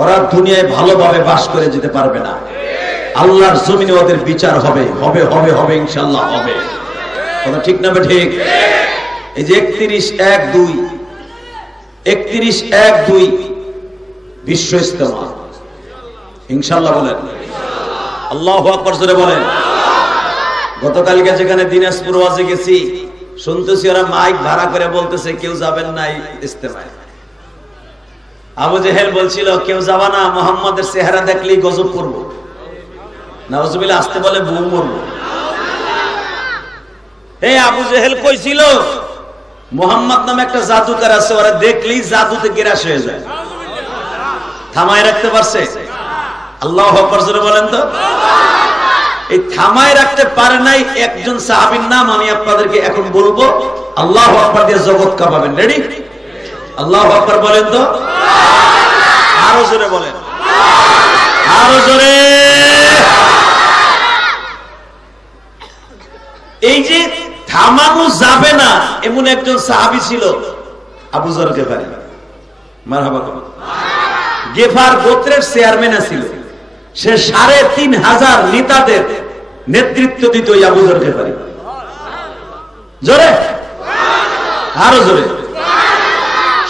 ওরা দুনিয়ায় ভালোভাবে বাস করে যেতে পারবে না। আল্লাহর জমিনে ওদের বিচার হবে, হবে হবে হবে, ইনশাআল্লাহ হবে। কথা ঠিক না? ঠিক। এই যে 31/1/2 বিশ্ব ইজতেমা, ইনশাআল্লাহ বলেন। আল্লাহু আকবার জোরে বলেন। গতকালকে যেখানে দিনাজপুর ওয়াজে গেছি, শুনতেছি ওরা মাইক ভাড়া করে বলতেছে কেউ যাবেন না ইজতেমায়। আবু জেহেল বলছিল কেউ যাবা না, মুহাম্মাদের চেহারা দেখলেই গজব করব। নাউজুবিল্লাহ, আসতে বলে বউ মরবো। এই আবু জেহেল কইছিল মুহাম্মদ নামে একটা জাদুকর আছে, ওরা দেখলেই জাদুতে গ্রাস হয়ে যায়। থামায় রাখতে পারছে? আল্লাহু আকবার জোরে বলেন তো। এই থামায় রাখতে পারে নাই একজন সাহাবীর নাম আমি আপনাদেরকে এখন বলবো, আল্লাহু আকবার দিয়ে জগৎ কাঁপাবেন। রেডি? আল্লাহু আকবার বলেন তো। আরো জোরে বলেন, আরো জোরে। এই যে থামানো যাবে না এমন একজন সাহাবী ছিল, আবু যর গেফারি। মারহাবা। গেফার গোত্রের চেয়ারম্যান ছিল। সে 3500 নেতাদের নেতৃত্ব দিত এই আবু যর গেফারি। জোরে, আরো জোরে।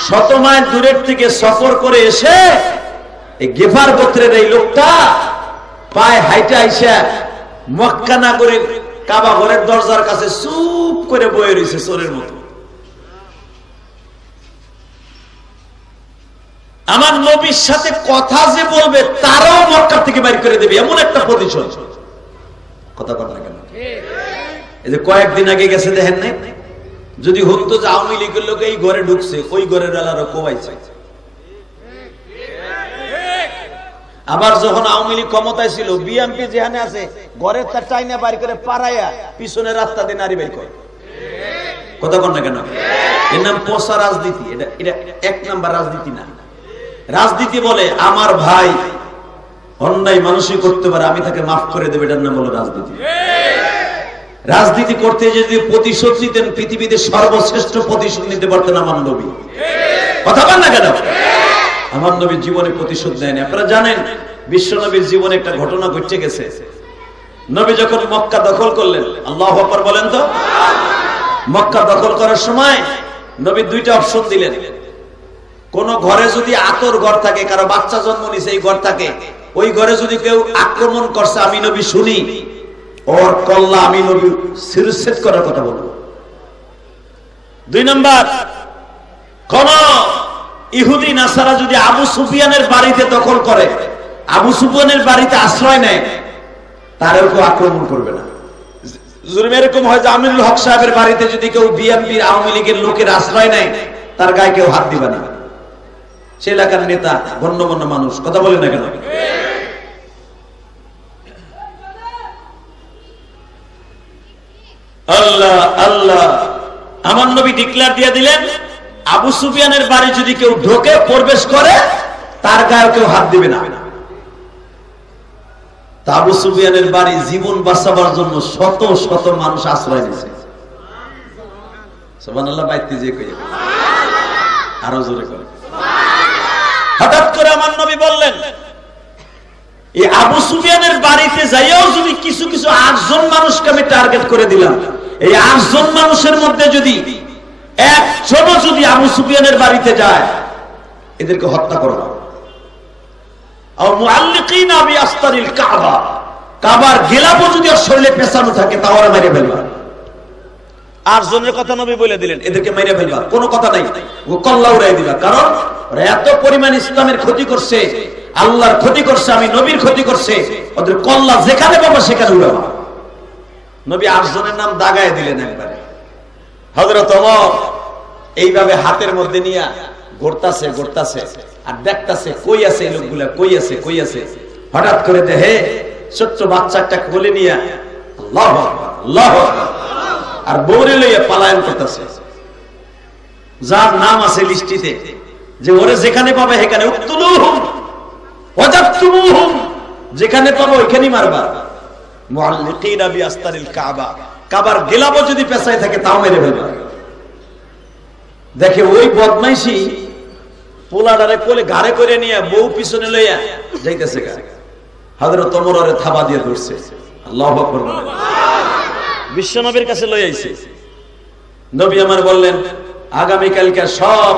100 মাইল দূরের থেকে সফর করে এসে এই গেফার গোত্রের এই লোকটা পায়ে হাইটে আইসা মক্কা নগরের কাবা ঘরের দরজার কাছে চুপ করে বয়ে রয়েছে চোরের মতো। আমার নবীর সাথে কথা যে বলবে তারাও মক্কা থেকে বাইর করে দেবে, এমন একটা পজিশন। কথা বল না কেন? এই যে কয়েকদিন আগে গেছে দেখেন নাই, যদি হতো যে আওয়ামী লীগের লোক এই ঘরে ঢুকছে, ওই ঘরের আলারও কোবাইছে। আবার যখন আওয়ামী লীগ ক্ষমতায় ছিল, বিএনপি যেখানে আছে ঘরের তার টাইনা বাড়ি করে পাড়াইয়া পিছনে রাস্তা দিয়ে নারী বের করে। কথা কন না কেন? এর নাম পোষা রাজনীতি। এটা এক নাম্বার রাজনীতি না। রাজনীতি বলে আমার ভাই অন্যায় মানুষই করতে পারে, আমি তাকে মাফ করে দেব, এটার নাম হলো রাজনীতি। রাজনীতি করতে যদি প্রতিশোধ নিতেন, পৃথিবীতে সর্বশ্রেষ্ঠ প্রতিশোধ নিতে পারতেন আমার নবী। কথা বল না কেন? আমার নবীর জীবনে প্রতিশোধ নেয়নি। আপনারা জানেন বিশ্ব নবীর জীবনে একটা ঘটনা ঘটে গেছে। নবী যখন মক্কা দখল করলেন, আল্লাহু আকবার বলেন তো। মক্কা দখল করার সময় নবী দুইটা অপশন দিলেন। কোন ঘরে যদি আতর ঘর থাকে, কারো বাচ্চা জন্ম নিছে এই ঘর থাকে, ওই ঘরে যদি কেউ আক্রমণ করছে আমি নবী শুনি, ওর কল্লা আমি নবী শিরচ্ছেদ করার কথা বলবো। 2 নাম্বার, কোন ইহুদি নাসারা যদি আবু সুফিয়ানের বাড়িতে দখল করে, আবু সুফিয়ানের বাড়িতে আশ্রয় নেয়, তারও কেউ আক্রমণ করবে না। জুলুম এরকম হয় যে আমিনুল হক সাহেবের বাড়িতে যদি কেউ বিএনপি আওয়ামী লীগের লোকের আশ্রয় নেয়, তার গায়ে কেউ হাত দিবে না। সে এলাকার নেতা, গণ্যমান্য মানুষ। কথা বলে না কেন? আল্লাহ আল্লাহ, আমার নবী ডিক্লেয়ার দিয়ে দিলেন, আবু সুফিয়ানের বাড়ি যদি কেউ ঢোকে, প্রবেশ করে, তার গায়ে কেউ হাত দিবে না। আবু সুফিয়ানের বাড়ি জীবন বাঁচাবার জন্য শত শত মানুষ আশ্রয় নিয়েছে। সুবহানাল্লাহ, বাইতে যে কই আরো জোরে করে। হঠাৎ করে আমার নবী বললেন, এই আবু সুফিয়ানের বাড়িতে যাইও যদি কিছু কিছু 8 জন মানুষকে আমি টার্গেট করে দিলাম, এই 8 জন মানুষের মধ্যে যদি একজনও যদি আবু সুফিয়ানের বাড়িতে যায়, এদেরকে হত্যা করো। কাবার গেলাপও যদি ওর শরীরে পেছানো থাকে, তাহলে মেরে ফেলবা। 8 জনের কথা নবী বলে দিলেন, এদেরকে মেরে ফেলবা, কোনো কথা নাই, ও কল্লা উড়াই দিবা। কারণ ওরা এত পরিমাণ ইসলামের ক্ষতি করছে, আল্লাহর ক্ষতি করছে, আমি নবীর ক্ষতি করছে, ওদের কল্লা যেখানে পাবো সেখানে উড়াবা। নবী 8 জনের নাম দাগায় দিলেন একবারে। হযরত ওমর এইভাবে হাতের মধ্যে নিয়ে ঘুরতাছে ঘুরতাছে আর দেখতাছে কই আছে এই লোকগুলা, কই আছে কই আছে। হঠাৎ করে দেখে ছোট্ট বাচ্চাটা কোলে নিয়ে আল্লাহু আকবার আল্লাহু আকবার আর বউরে লইয়া পলায়ন করতেছে। যার নাম আছে লিস্টিতে, যে ওরে যেখানে পাবে সেখানে উকতুলুহুম ওয়াজাবতুমুহুম, যেখানে পাবো ওইখানেই মারবা। মুআল্লিকিনা বিআস্তারিল কাবা, কাবার গেলাবো যদি পেছায় থাকে তাও মেরে ফেলবা। দেখে ওই বদমাইশি পোলাডারে কোলে ঘাড়ে করে নিয়ে বউ পিছনে লইয়া যাইতেছে। হযরত ওমর ওরে থাবা দিয়ে ধরছে। আল্লাহু আকবার বলেন। বিশ্ব নবীর কাছে লই আইছে। নবী আমার বললেন, আগামী কালকে সব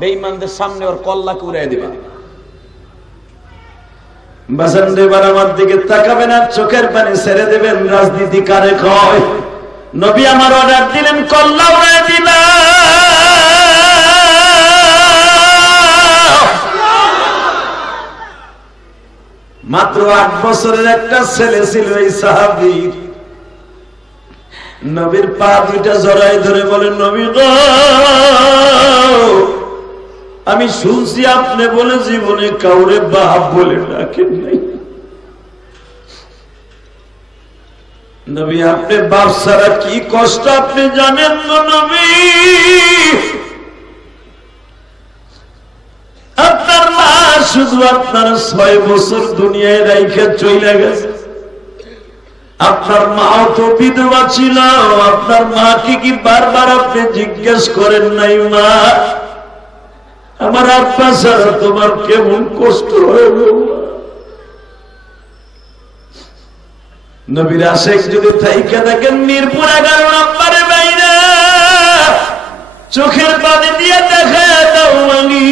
বেঈমানদের সামনে ওর কল্লাকে উড়াই দিবা। বাজান দেবার আমার দিকে তাকাবেন আর চোখের পানি ছেড়ে দেবেন। রাজনীতি কারে কয়? নবী আমার অর্ডার দিলেন, কল্লা উড়াই দিবা। মাত্র 8 বছরের একটা ছেলে ছিল এই সাহাবীর। নবীর পা দুইটা জড়াই ধরে বলেন, নবী গো, আমি শুনছি আপনি বলে জীবনে কাউরে বাপ বলে ডাকেন নাই। নবী, আপনি বাপ ছাড়া কি কষ্ট আপনি জানেন না নবী? আপনার মা শুধু আপনার 6 বছর দুনিয়ায় রাইখা চলে গেছে। আপনার মাও তো বিধবা ছিল। আপনার মাকে কি বারবার আপনি জিজ্ঞেস করেন নাই, মা আমার আব্বা ছাড়া তোমার কেমন কষ্ট হয়? নবীর আশেক যদি থাইকা দেখেন মিরপুর 11 নম্বরে বাইরে চোখের পানি দিয়ে দেখে দাও মানি,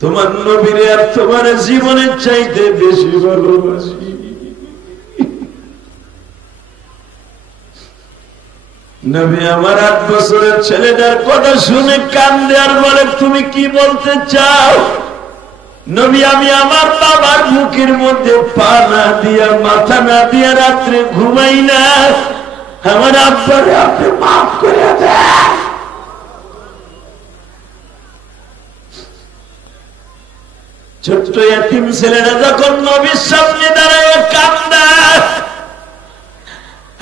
তোমার নবীরে আর তোমার জীবনের চাইতে বেশি ভালোবাসি। নবী আমার 8 বছরের ছেলেটার কথা শুনে কান্দে আর বলে, তুমি কি বলতে চাও? নবী, আমি আমার বাবার বুকের মধ্যে পা না দিয়া মাথা না দিয়া রাত্রে ঘুমাই না, আমার আব্বারে আপনি মাফ করে দেন। ছোট্ট এতিম ছেলেরা যখন নবীর সামনে দাঁড়ায় কান্দায়,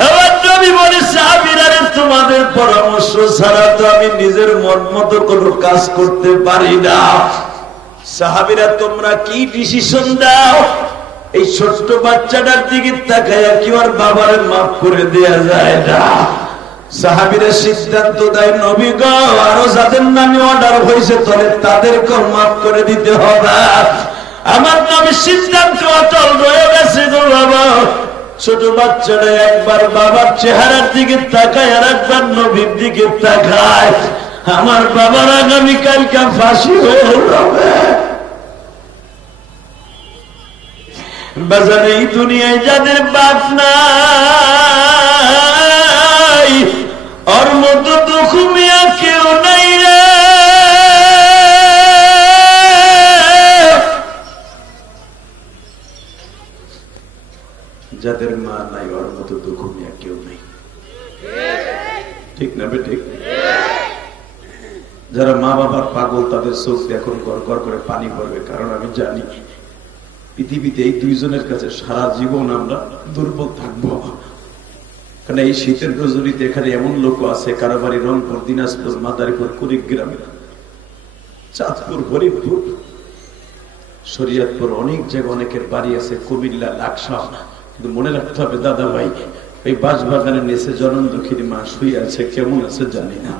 আমার নবী বলে সাহাবীরা রে, তোমাদের পরামর্শ ছাড়া তো আমি নিজের মন মতো কোনো কাজ করতে পারি না। সাহাবীরা তোমরা কি ডিসিশন দাও? এই ছোট্ট বাচ্চাটার দিকে তাকায়া কি ওর বাবারে মাফ করে দেয়া যায় না? সাহাবীরা সিদ্ধান্ত দেয়, নবী গো, আরো যাদের নামে অর্ডার হয়েছে তবে তাদেরকে মাফ করে দিতে হবে। আমার নবী সিদ্ধান্ত অটল রয়ে গেছে গো বাবা। ছোট বাচ্চারা একবার বাবার চেহারার দিকে তাকায় আর একবার নবীর দিকে তাকায়। আমার বাবার আগামীকালকে ফাঁসি হয়ে যাবে। বাজারে এই দুনিয়ায় যাদের বাপ নাই, ওর মতো দুঃখ মিয়া কেউ নাই রে। যাদের মা নাই ওর মতো দুঃখ মিয়া কেউ নাই, ঠিক না বেঠিক? যারা মা বাবার পাগল তাদের চোখ এখন গড় গড় করে পানি পড়বে, কারণ আমি জানি পৃথিবীতে এই দুইজনের কাছে সারা জীবন আমরা দুর্বল থাকবো। কারণ এই শীতের রজনীতে এখানে এমন লোক আছে, কারো বাড়ি রংপুর, দিনাজপুর, মাদারীপুর, কুড়িগ্রামে, চাঁদপুর, হরিপুর, শরীয়তপুর, অনেক জায়গায় অনেকের বাড়ি আছে, কুমিল্লা, লাকসা। কিন্তু মনে রাখতে হবে দাদা ভাই, এই বাঁশবাগানের নিচে জনম দুঃখিনী মা শুয়ে আছে, কেমন আছে জানি না।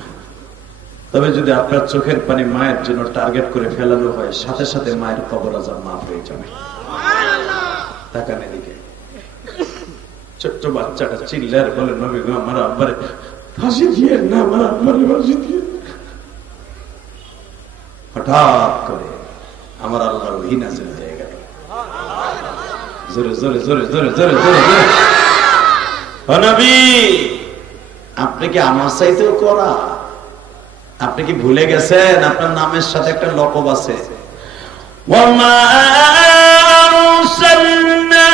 তবে যদি আপনার চোখের পানি মায়ের জন্য টার্গেট করে ফেলানো হয়, সাথে সাথে মায়ের কবর আযাব মাফ হয়ে যাবে। তাকান এদিকে, ছোট্ট বাচ্চাটা চিল্লার বলে, নবী গো, আমার আব্বারে ফাঁসি দিয়ে না, আমার আব্বারে ফাঁসি দিয়ে। হঠাৎ করে আমার আল্লাহর ওহী নাযিল হয়ে গেল। জোরে জোরে জোরে জোরে জোরে জোরে জোরে, ও নবী, আপনি কি আমার চাইতেও করা? আপনি কি ভুলে গেছেন আপনার নামের সাথে একটা লকব আছে? ওয়ামা আরসালনাকা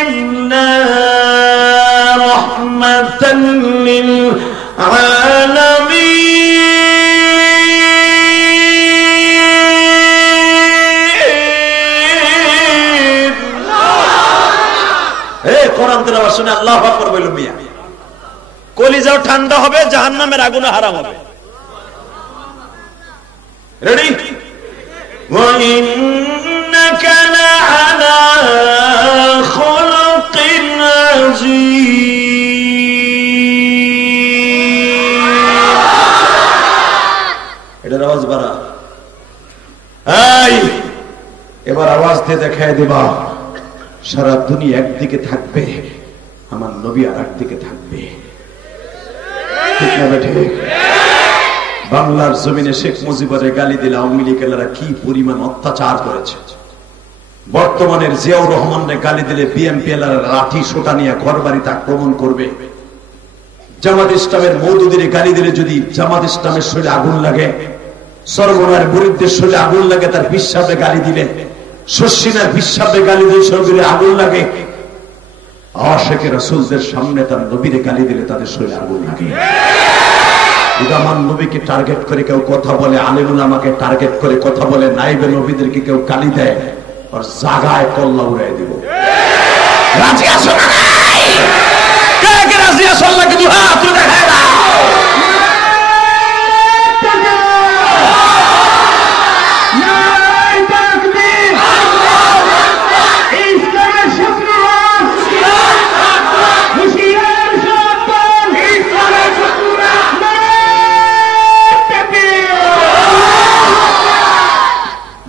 ইল্লা রাহমাতান লিল আলামিন। এই কোরআন তেলাওয়াত শুনে আল্লাহু আকবার বলুন মিয়া, কলিজাও ঠান্ডা হবে, জাহান্নামের আগুনে হারাম হবে। রেডি? ওয়া ইন্নাকা লাআলা খুলুকিন আযীম। এটার আওয়াজ বাড়া। এই এবার আওয়াজ দিয়ে দেখায় দিবা, সারা দুনিয়া একদিকে থাকবে, আমার নবী আর একদিকে থাকবে। ঠিক না বেঠে? বাংলার জমিনে শেখ মুজিবুরের গালি দিলে আওয়ামী লীগেরা কি পরিমাণ অত্যাচার করেছে। বর্তমানের জিয়াউর রহমানের গালি দিলে বিএনপি লাঠি সোটা নিয়ে ঘর বাড়িতে আক্রমণ করবে। জামাত ইসলামের মওদুদের গালি দিলে যদি জামাত ইসলামের শরীরে আগুন লাগে, সরবরার মুরিদদের শরীরে আগুন লাগে, তার বিশ্বাসে গালি দিলে, শশিনার বিশ্বাসে গালি দিলে শরীরে আগুন লাগে, আশিকে রাসূলদের সামনে তার নবীরে গালি দিলে তাদের শরীরে আগুন লাগে। আমার নবীকে টার্গেট করে কেউ কথা বলে, আলেম উলামাকে টার্গেট করে কথা বলে, নাইবে নবীদেরকে কেউ গালি দেয়, আর জায়গায় কল্লা উড়াই দিব। রাজি আছো না? কে কে রাজি আছো? আল্লাহকে দুই হাত তুলে দেখায় দাও।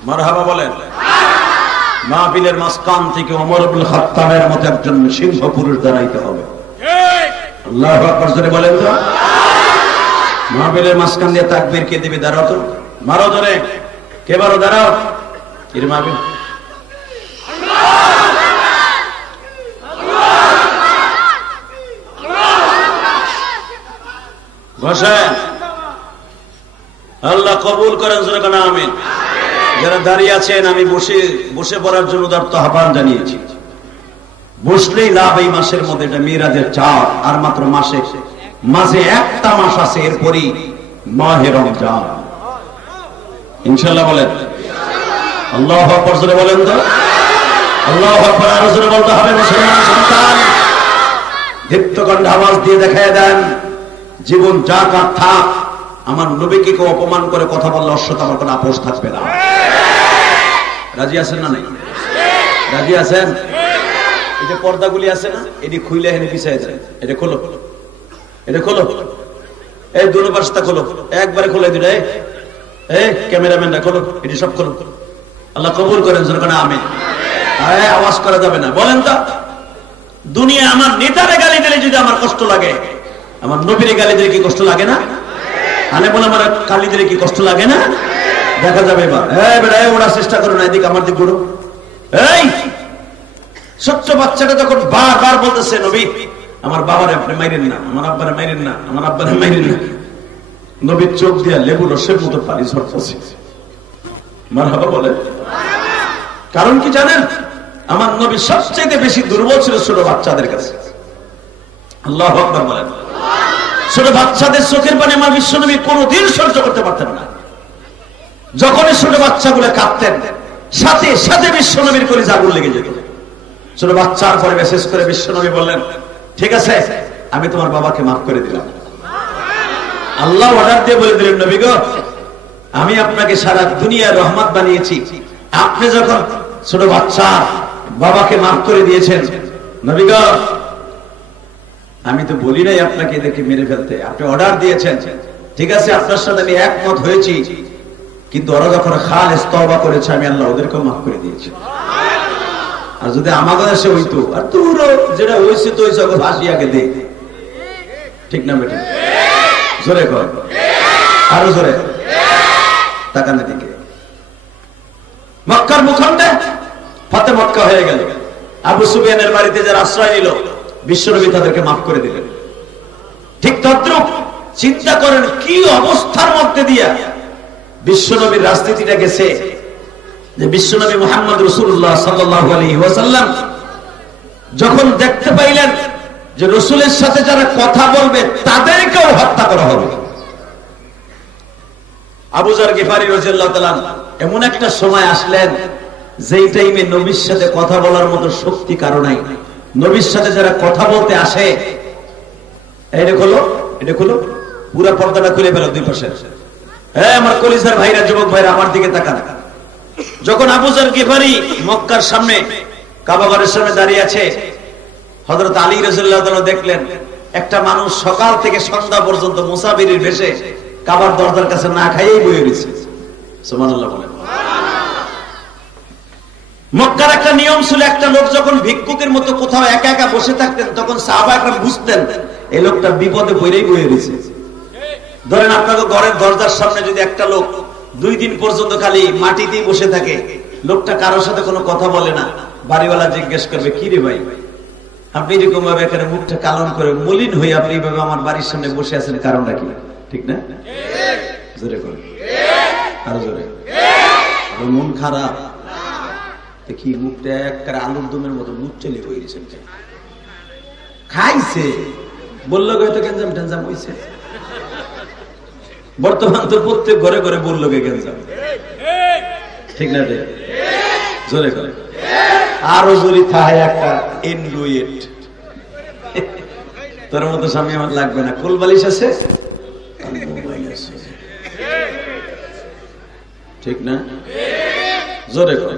মারহাবা বলেন। মাহফিলের মাঝখান থেকে ওমর ইবনে খাত্তাবের মতো একজন সিংহ পুরুষ দাঁড়াইতে হবে। আল্লাহু আকবার জোরে বলেন তো। মাহফিলের মাঝখান দিয়ে তাকবীর কে দিবে? দাঁড়াও তো, মারো জোরে, কে মারো, দাঁড়াও। এর মাহফিল বসেন, আল্লাহ কবুল করেন, জোরে কোন আমিন। যারা দাঁড়িয়ে আছেন আমি বসে পড়ার জন্য উদারত আহ্বান জানিয়েছি। বসলেই লাভ এই মাসের মধ্যে, এটা মিরাজের চাঁদ, আর মাত্র মাঝে একটা মাস আছে, এরপরই মাহে রমজান। ইনশাআল্লাহ বলেন আল্লাহু আকবার, জোরে বলেন তো আল্লাহু আকবার, আরো জোরে বলতে হবে। মুসলমান সন্তান দীপ্ত কণ্ঠে আওয়াজ দিয়ে দেখায় দেন, জীবন যা কার থাক, আমার নবীকে কেউ অপমান করে কথা বললে অশ্বত আমার কোনো আপোষ থাকবে না। রাজি আছেন না নাই? রাজি আছেন? এই যে পর্দাগুলি আছে না, এটি খুইলে এনে পিছায় যায়, এটা খোলো, এটা খোলো, এই দুটো পাশটা খোলো, একবারে খোলো দুটা, এই ক্যামেরাম্যানটা খোলো, এটি সব খোলো। আল্লাহ কবুল করেন, যেন আমিন। আওয়াজ করা যাবে না। বলেন তো, দুনিয়া আমার নেতারে গালি দিলে যদি আমার কষ্ট লাগে, আমার নবীরে গালি দিলে কি কষ্ট লাগে না? আনে বলে আমার গালি দিলে কি কষ্ট লাগে না? দেখা যাবে এবার। ওড়ার চেষ্টা করো না, এদিকে আমার দিক ঘুরো। এই ছোট্ট বাচ্চাটা যখন বারবার বলতেছে, নবী আমার বাবারে আপনি মাইরেন না, আমার আব্বারে মাইরেন না, আমার আব্বারে মাইরেন না, নবীর চোখ দিয়া লেবু রসের মতো পানি ঝরতেছে। মারহাবা বলে। কারণ কি জানেন? আমার নবী সবচেয়ে বেশি দুর্বল ছিল ছোট বাচ্চাদের কাছে। আল্লাহু আকবার বলেন। ছোট বাচ্চাদের চোখের পানি আমার বিশ্ব নবী কোনদিন সহ্য করতে পারতেন না। যখনই ছোট বাচ্চাগুলো কাঁদতেন, সাথে সাথে বিশ্ব নবীর কলিজা আগুন লেগে যেত। ছোট বাচ্চার পরে মেসেজ করে বিশ্ব নবী বললেন, ঠিক আছে আমি তোমার বাবাকে মাফ করে দিলাম। আল্লাহ অর্ডার দিয়ে বলে দিলেন, নবী গো আমি আপনাকে সারা দুনিয়ার রহমত বানিয়েছি, আপনি যখন ছোট বাচ্চা বাবাকে মাফ করে দিয়েছেন, নবী গো আমি তো বলি নাই আপনাকে এদেরকে মেরে ফেলতে, আপনি অর্ডার দিয়েছেন, ঠিক আছে আপনার সাথে আমি একমত হয়েছি, কিন্তু ওরা যখন খালেস তওবা করেছে আমি আল্লাহ ওদেরকেও মাফ করে দিয়েছি। আর যদি আমাদের দেশে হইতো, আর তোর যেটা হয়েছে তো হয়েছে, ভাসিয়াকে দে, ঠিক না বেটা? জোরে কর, আরো জোরে, তাকানের দিকে। মক্কার ভূখণ্ডে ফাতে মক্কা হয়ে গেল। আবু সুফিয়ানের বাড়িতে যারা আশ্রয় নিল, বিশ্বনবী তাদেরকে মাফ করে দিলেন। ঠিক তদ্রুপ চিন্তা করেন কি অবস্থার মধ্যে দিয়া বিশ্বনবীর রাজনীতিটা গেছে, যে বিশ্বনবী মুহাম্মদ রাসূলুল্লাহ সাল্লাল্লাহু আলাইহি ওয়াসাল্লাম যখন দেখতে পাইলেন যে রাসূলের সাথে যারা কথা বলবে তাদেরকেও হত্যা করা হবে, আবু যর গিফারী রাদিয়াল্লাহু তাআলা এমন একটা সময় আসলেন যেই টাইমে নবীর সাথে কথা বলার মতো শক্তি কারো নাই। নবীর সাথে যারা কথা বলতে আসে, এটা খোলো, এটা খোলো, পুরো পর্দাটা খুলে ফেলো দুই পাশে। হ্যাঁ আমার কলিজার ভাইরা, যুবক ভাইরা আমার দিকে তাকান। যখন আবু যর গিফারী মক্কার সামনে কাবা ঘরের সামনে দাঁড়িয়ে আছে, হযরত আলী রাদিয়াল্লাহু তাআলা দেখলেন একটা মানুষ সকাল থেকে সন্ধ্যা পর্যন্ত মুসাফিরের বেশে কাবার দরজার কাছে না খাইয়েই বসে রয়েছে। সুবহানাল্লাহ বলেন। মক্কার একটা নিয়ম ছিল, একটা লোক যখন ভিক্ষুকের মতো কোথাও একা একা বসে থাকতেন, তখন সাহাবারা বুঝতেন এই লোকটা বিপদে পড়েই বসে রয়েছে। ধরেন আপনাকে ঘরের দরজার সামনে যদি একটা লোক 2 দিন পর্যন্ত খালি মাটিতেই বসে থাকে, লোকটা কারোর সাথে কোনো কথা বলে না, বাড়িওয়ালা জিজ্ঞেস করবে কি রে ভাই আপনি এরকম ভাবে এখানে মুখটা কালন করে মলিন হয়ে আপনি এইভাবে আমার বাড়ির সামনে বসে আছেন, কারণটা কি? ঠিক না? জোরে করে, আরো জোরে। মন খারাপ দেখি, মুখটা একবারে আলুর দমের মতো মুখ চলে হয়েছে, খাইছে বললো হয়তো গেঞ্জাম টেঞ্জাম হয়েছে। বর্তমান তো প্রত্যেক ঘরে ঘরে বললো গেঞ্জাম, ঠিক না? জোরে করে, আরো জোরে থায় একটা এন্ড্রয়েড। তোর মতো স্বামী আমার লাগবে না, কোলবালিশ আছে, ঠিক না? জোরে করে,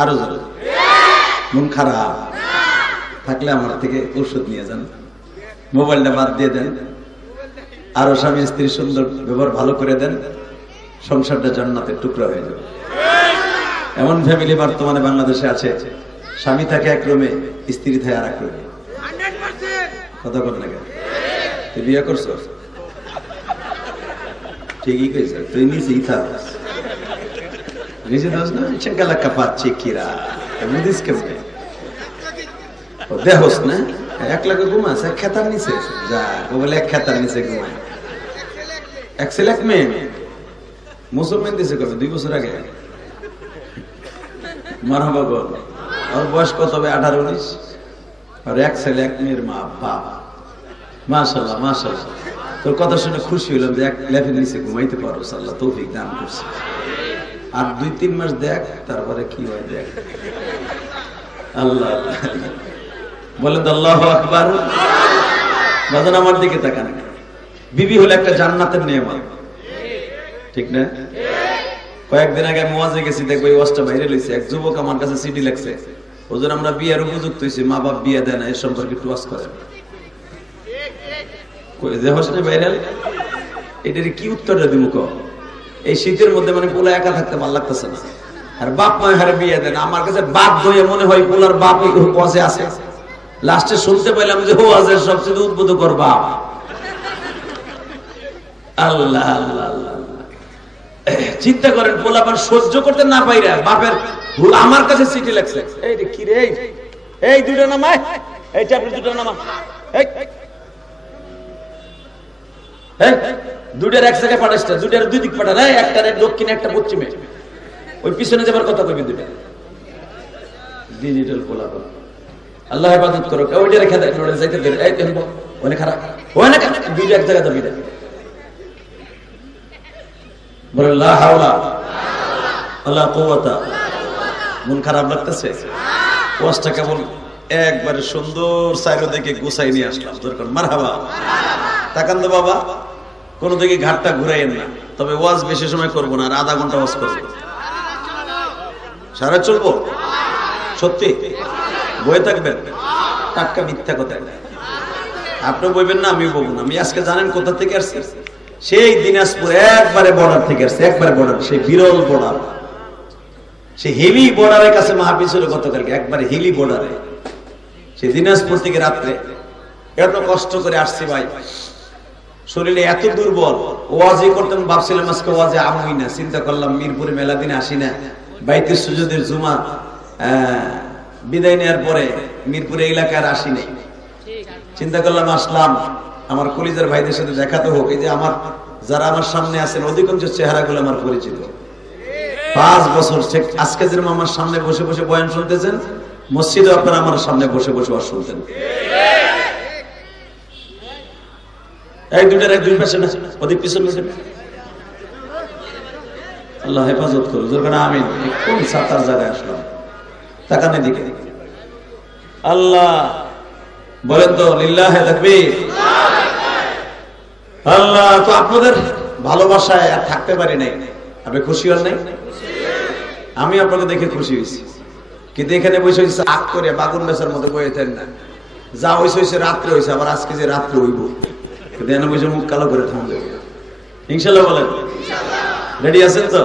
আরো জোরে। মন খারাপ থাকলে আমার থেকে ঔষধ নিয়ে যান, মোবাইলটা বাদ দিয়ে দেন, আরো স্বামী স্ত্রী সুন্দর ব্যবহার ভালো করে দেন, সংসারটা জান্নাতের টুকরা হয়ে যাবে। এমন ফ্যামিলি বর্তমানে বাংলাদেশে আছে, স্বামী থাকে এক রুমে, স্ত্রী থাকে আর এক রুমে। কথা বল না, তুই বিয়ে করছ? ঠিকই কইছ, তুই নিজেই থাকস, নিজে দোষ না, চেঙ্গালা কাপাচ্ছে কিরা বুঝিস কেমনে? দেহস না এক লাখে ঘুমাস, এক খেতার নিচে যা, ও বলে এক খেতার নিচে ঘুমায়, এক ছেলে এক মেয়ে। মুসলমান দিয়েছে কবে 2 বছর আগে মারহাবা বল ওর বয়স কত হবে 18-19 আর এক ছেলে এক মেয়ের মা বাপ মাশাআল্লাহ মাশাআল্লাহ তোর কথা শুনে খুশি হলাম যে এক লেভেল নিচে ঘুমাইতে পারো আল্লাহ তৌফিক দান করছে আর 2-3 মাস দেখ তারপরে কি হয় দেখ আল্লাহ বলেন তো আল্লাহু আকবার বাজান আমার দিকে তাকান বিবি হলো একটা জান্নাতের নিয়ামত ঠিক না কয়েকদিন আগে আমি ওয়াজে গেছি দেখবো এই ওয়াজটা বাইরে লইছে এক যুবক আমার কাছে সিডি লেখছে ওজন আমরা বিয়ের উপযুক্ত হইছি মা বাপ বিয়ে দেয় না এর সম্পর্কে একটু ওয়াজ করেন কই যে হোসনে বাইরে এটার কি উত্তরটা দিব কো এই শীতের মধ্যে মানে পোলা একা থাকতে ভালো লাগতেছে না আর বাপ মা হারে বিয়ে দেন আমার কাছে বাপ হয়ে মনে হয় পোলার বাপ এই ওয়াজে আছে লাস্টে শুনতে পাইলাম যে ওয়াজের সবচেয়ে উদ্বোধকর বাপ আল্লাহ আল্লাহ আল্লাহ চিন্তা করেন পোলাপান সহ্য করতে না পাইরা বাপের আমার কাছে চিঠি লেখছে এই রে কি রে এই দুটো নামায় এই চাপড়ি দুটো নামা এই দুটার এক জায়গায় পাঠাইছে দুটার দুই দিক পাঠান একটা দক্ষিণে একটা পশ্চিমে ওই পিছনে যাবার কথা কইবি দুটা ডিজিটাল পোলাপান আল্লাহ হেফাজত করো ওইটা রেখে দেয় ওটা যাইতে দেয় এই দেখো ওনে খারাপ ওই না দুইটা এক জায়গায় দাবি দেয় বলে লা হাওলা ওয়ালা কুওয়াতা মন খারাপ লাগতেছে ওয়াজটা কেবল একবারে সুন্দর সাইরো দেখে গোছাই নিয়ে আসলাম দরকার মারহাবা তাকান তো বাবা কোন দিকে ঘাটটা ঘুরাইয়েন না তবে ওয়াজ বেশি সময় করব না আর আধা ঘন্টা ওয়াজ করব সারা চলবো সত্যি বয়ে থাকবেন টাটকা মিথ্যা কথা আপনি বইবেন না আমি বলবো না আমি আজকে জানেন কোথা থেকে আসছি সেই দিনাজপুর একবারে বর্ডার থেকে আসছে একবারে বর্ডার সেই বিরল বর্ডার সেই হিলি বর্ডারের কাছে মাহফিল ছিল গতকালকে একবারে হিলি বর্ডারে সেই দিনাজপুর থেকে রাত্রে এত কষ্ট করে আসছি ভাই শরীরে এত দুর্বল ওয়াজই করতাম ভাবছিলাম আজকে ওয়াজে আমই না চিন্তা করলাম মিরপুরে মেলা দিনে আসি না বাইতুল সুজুদের জুমা বিদায় নেওয়ার পরে মিরপুরে এলাকার আসি নাই চিন্তা করলাম আসলাম আমার কলিজার ভাইদের সাথে দেখাতে হোক এই যে আমার যারা আমার সামনে আছেন অধিকাংশ চেহারাগুলো আমার পরিচিত 5 বছর আজকে যেরকম আমার সামনে বসে বসে বয়ান শুনতেছেন মসজিদে আপনারা আমার সামনে বসে বসে ওয়াজ শুনতেন এক দুইটার এক দুই পাশে না ওদিক পিছনে আল্লাহ হেফাজত করুন দরকার আমি কোন সাতার জায়গায় আসলাম তাকানের দিকে আল্লাহ বলেন তো লিল্লাহে তাকবীর আল্লাহ তো আপনাদের ভালোবাসায় আর থাকতে পারি নাই আপনি খুশি হন নাই আমি আপনাকে দেখে খুশি হয়েছি কিন্তু এখানে বসে হয়েছে আগ করে বাগুন বেচার মতো বইতেন না যা হয়েছে হয়েছে রাত্রে হয়েছে আবার আজকে যে রাত্রে হইব কিন্তু এনে বসে মুখ কালো করে থামবে ইনশাল্লাহ বলেন রেডি আছেন তো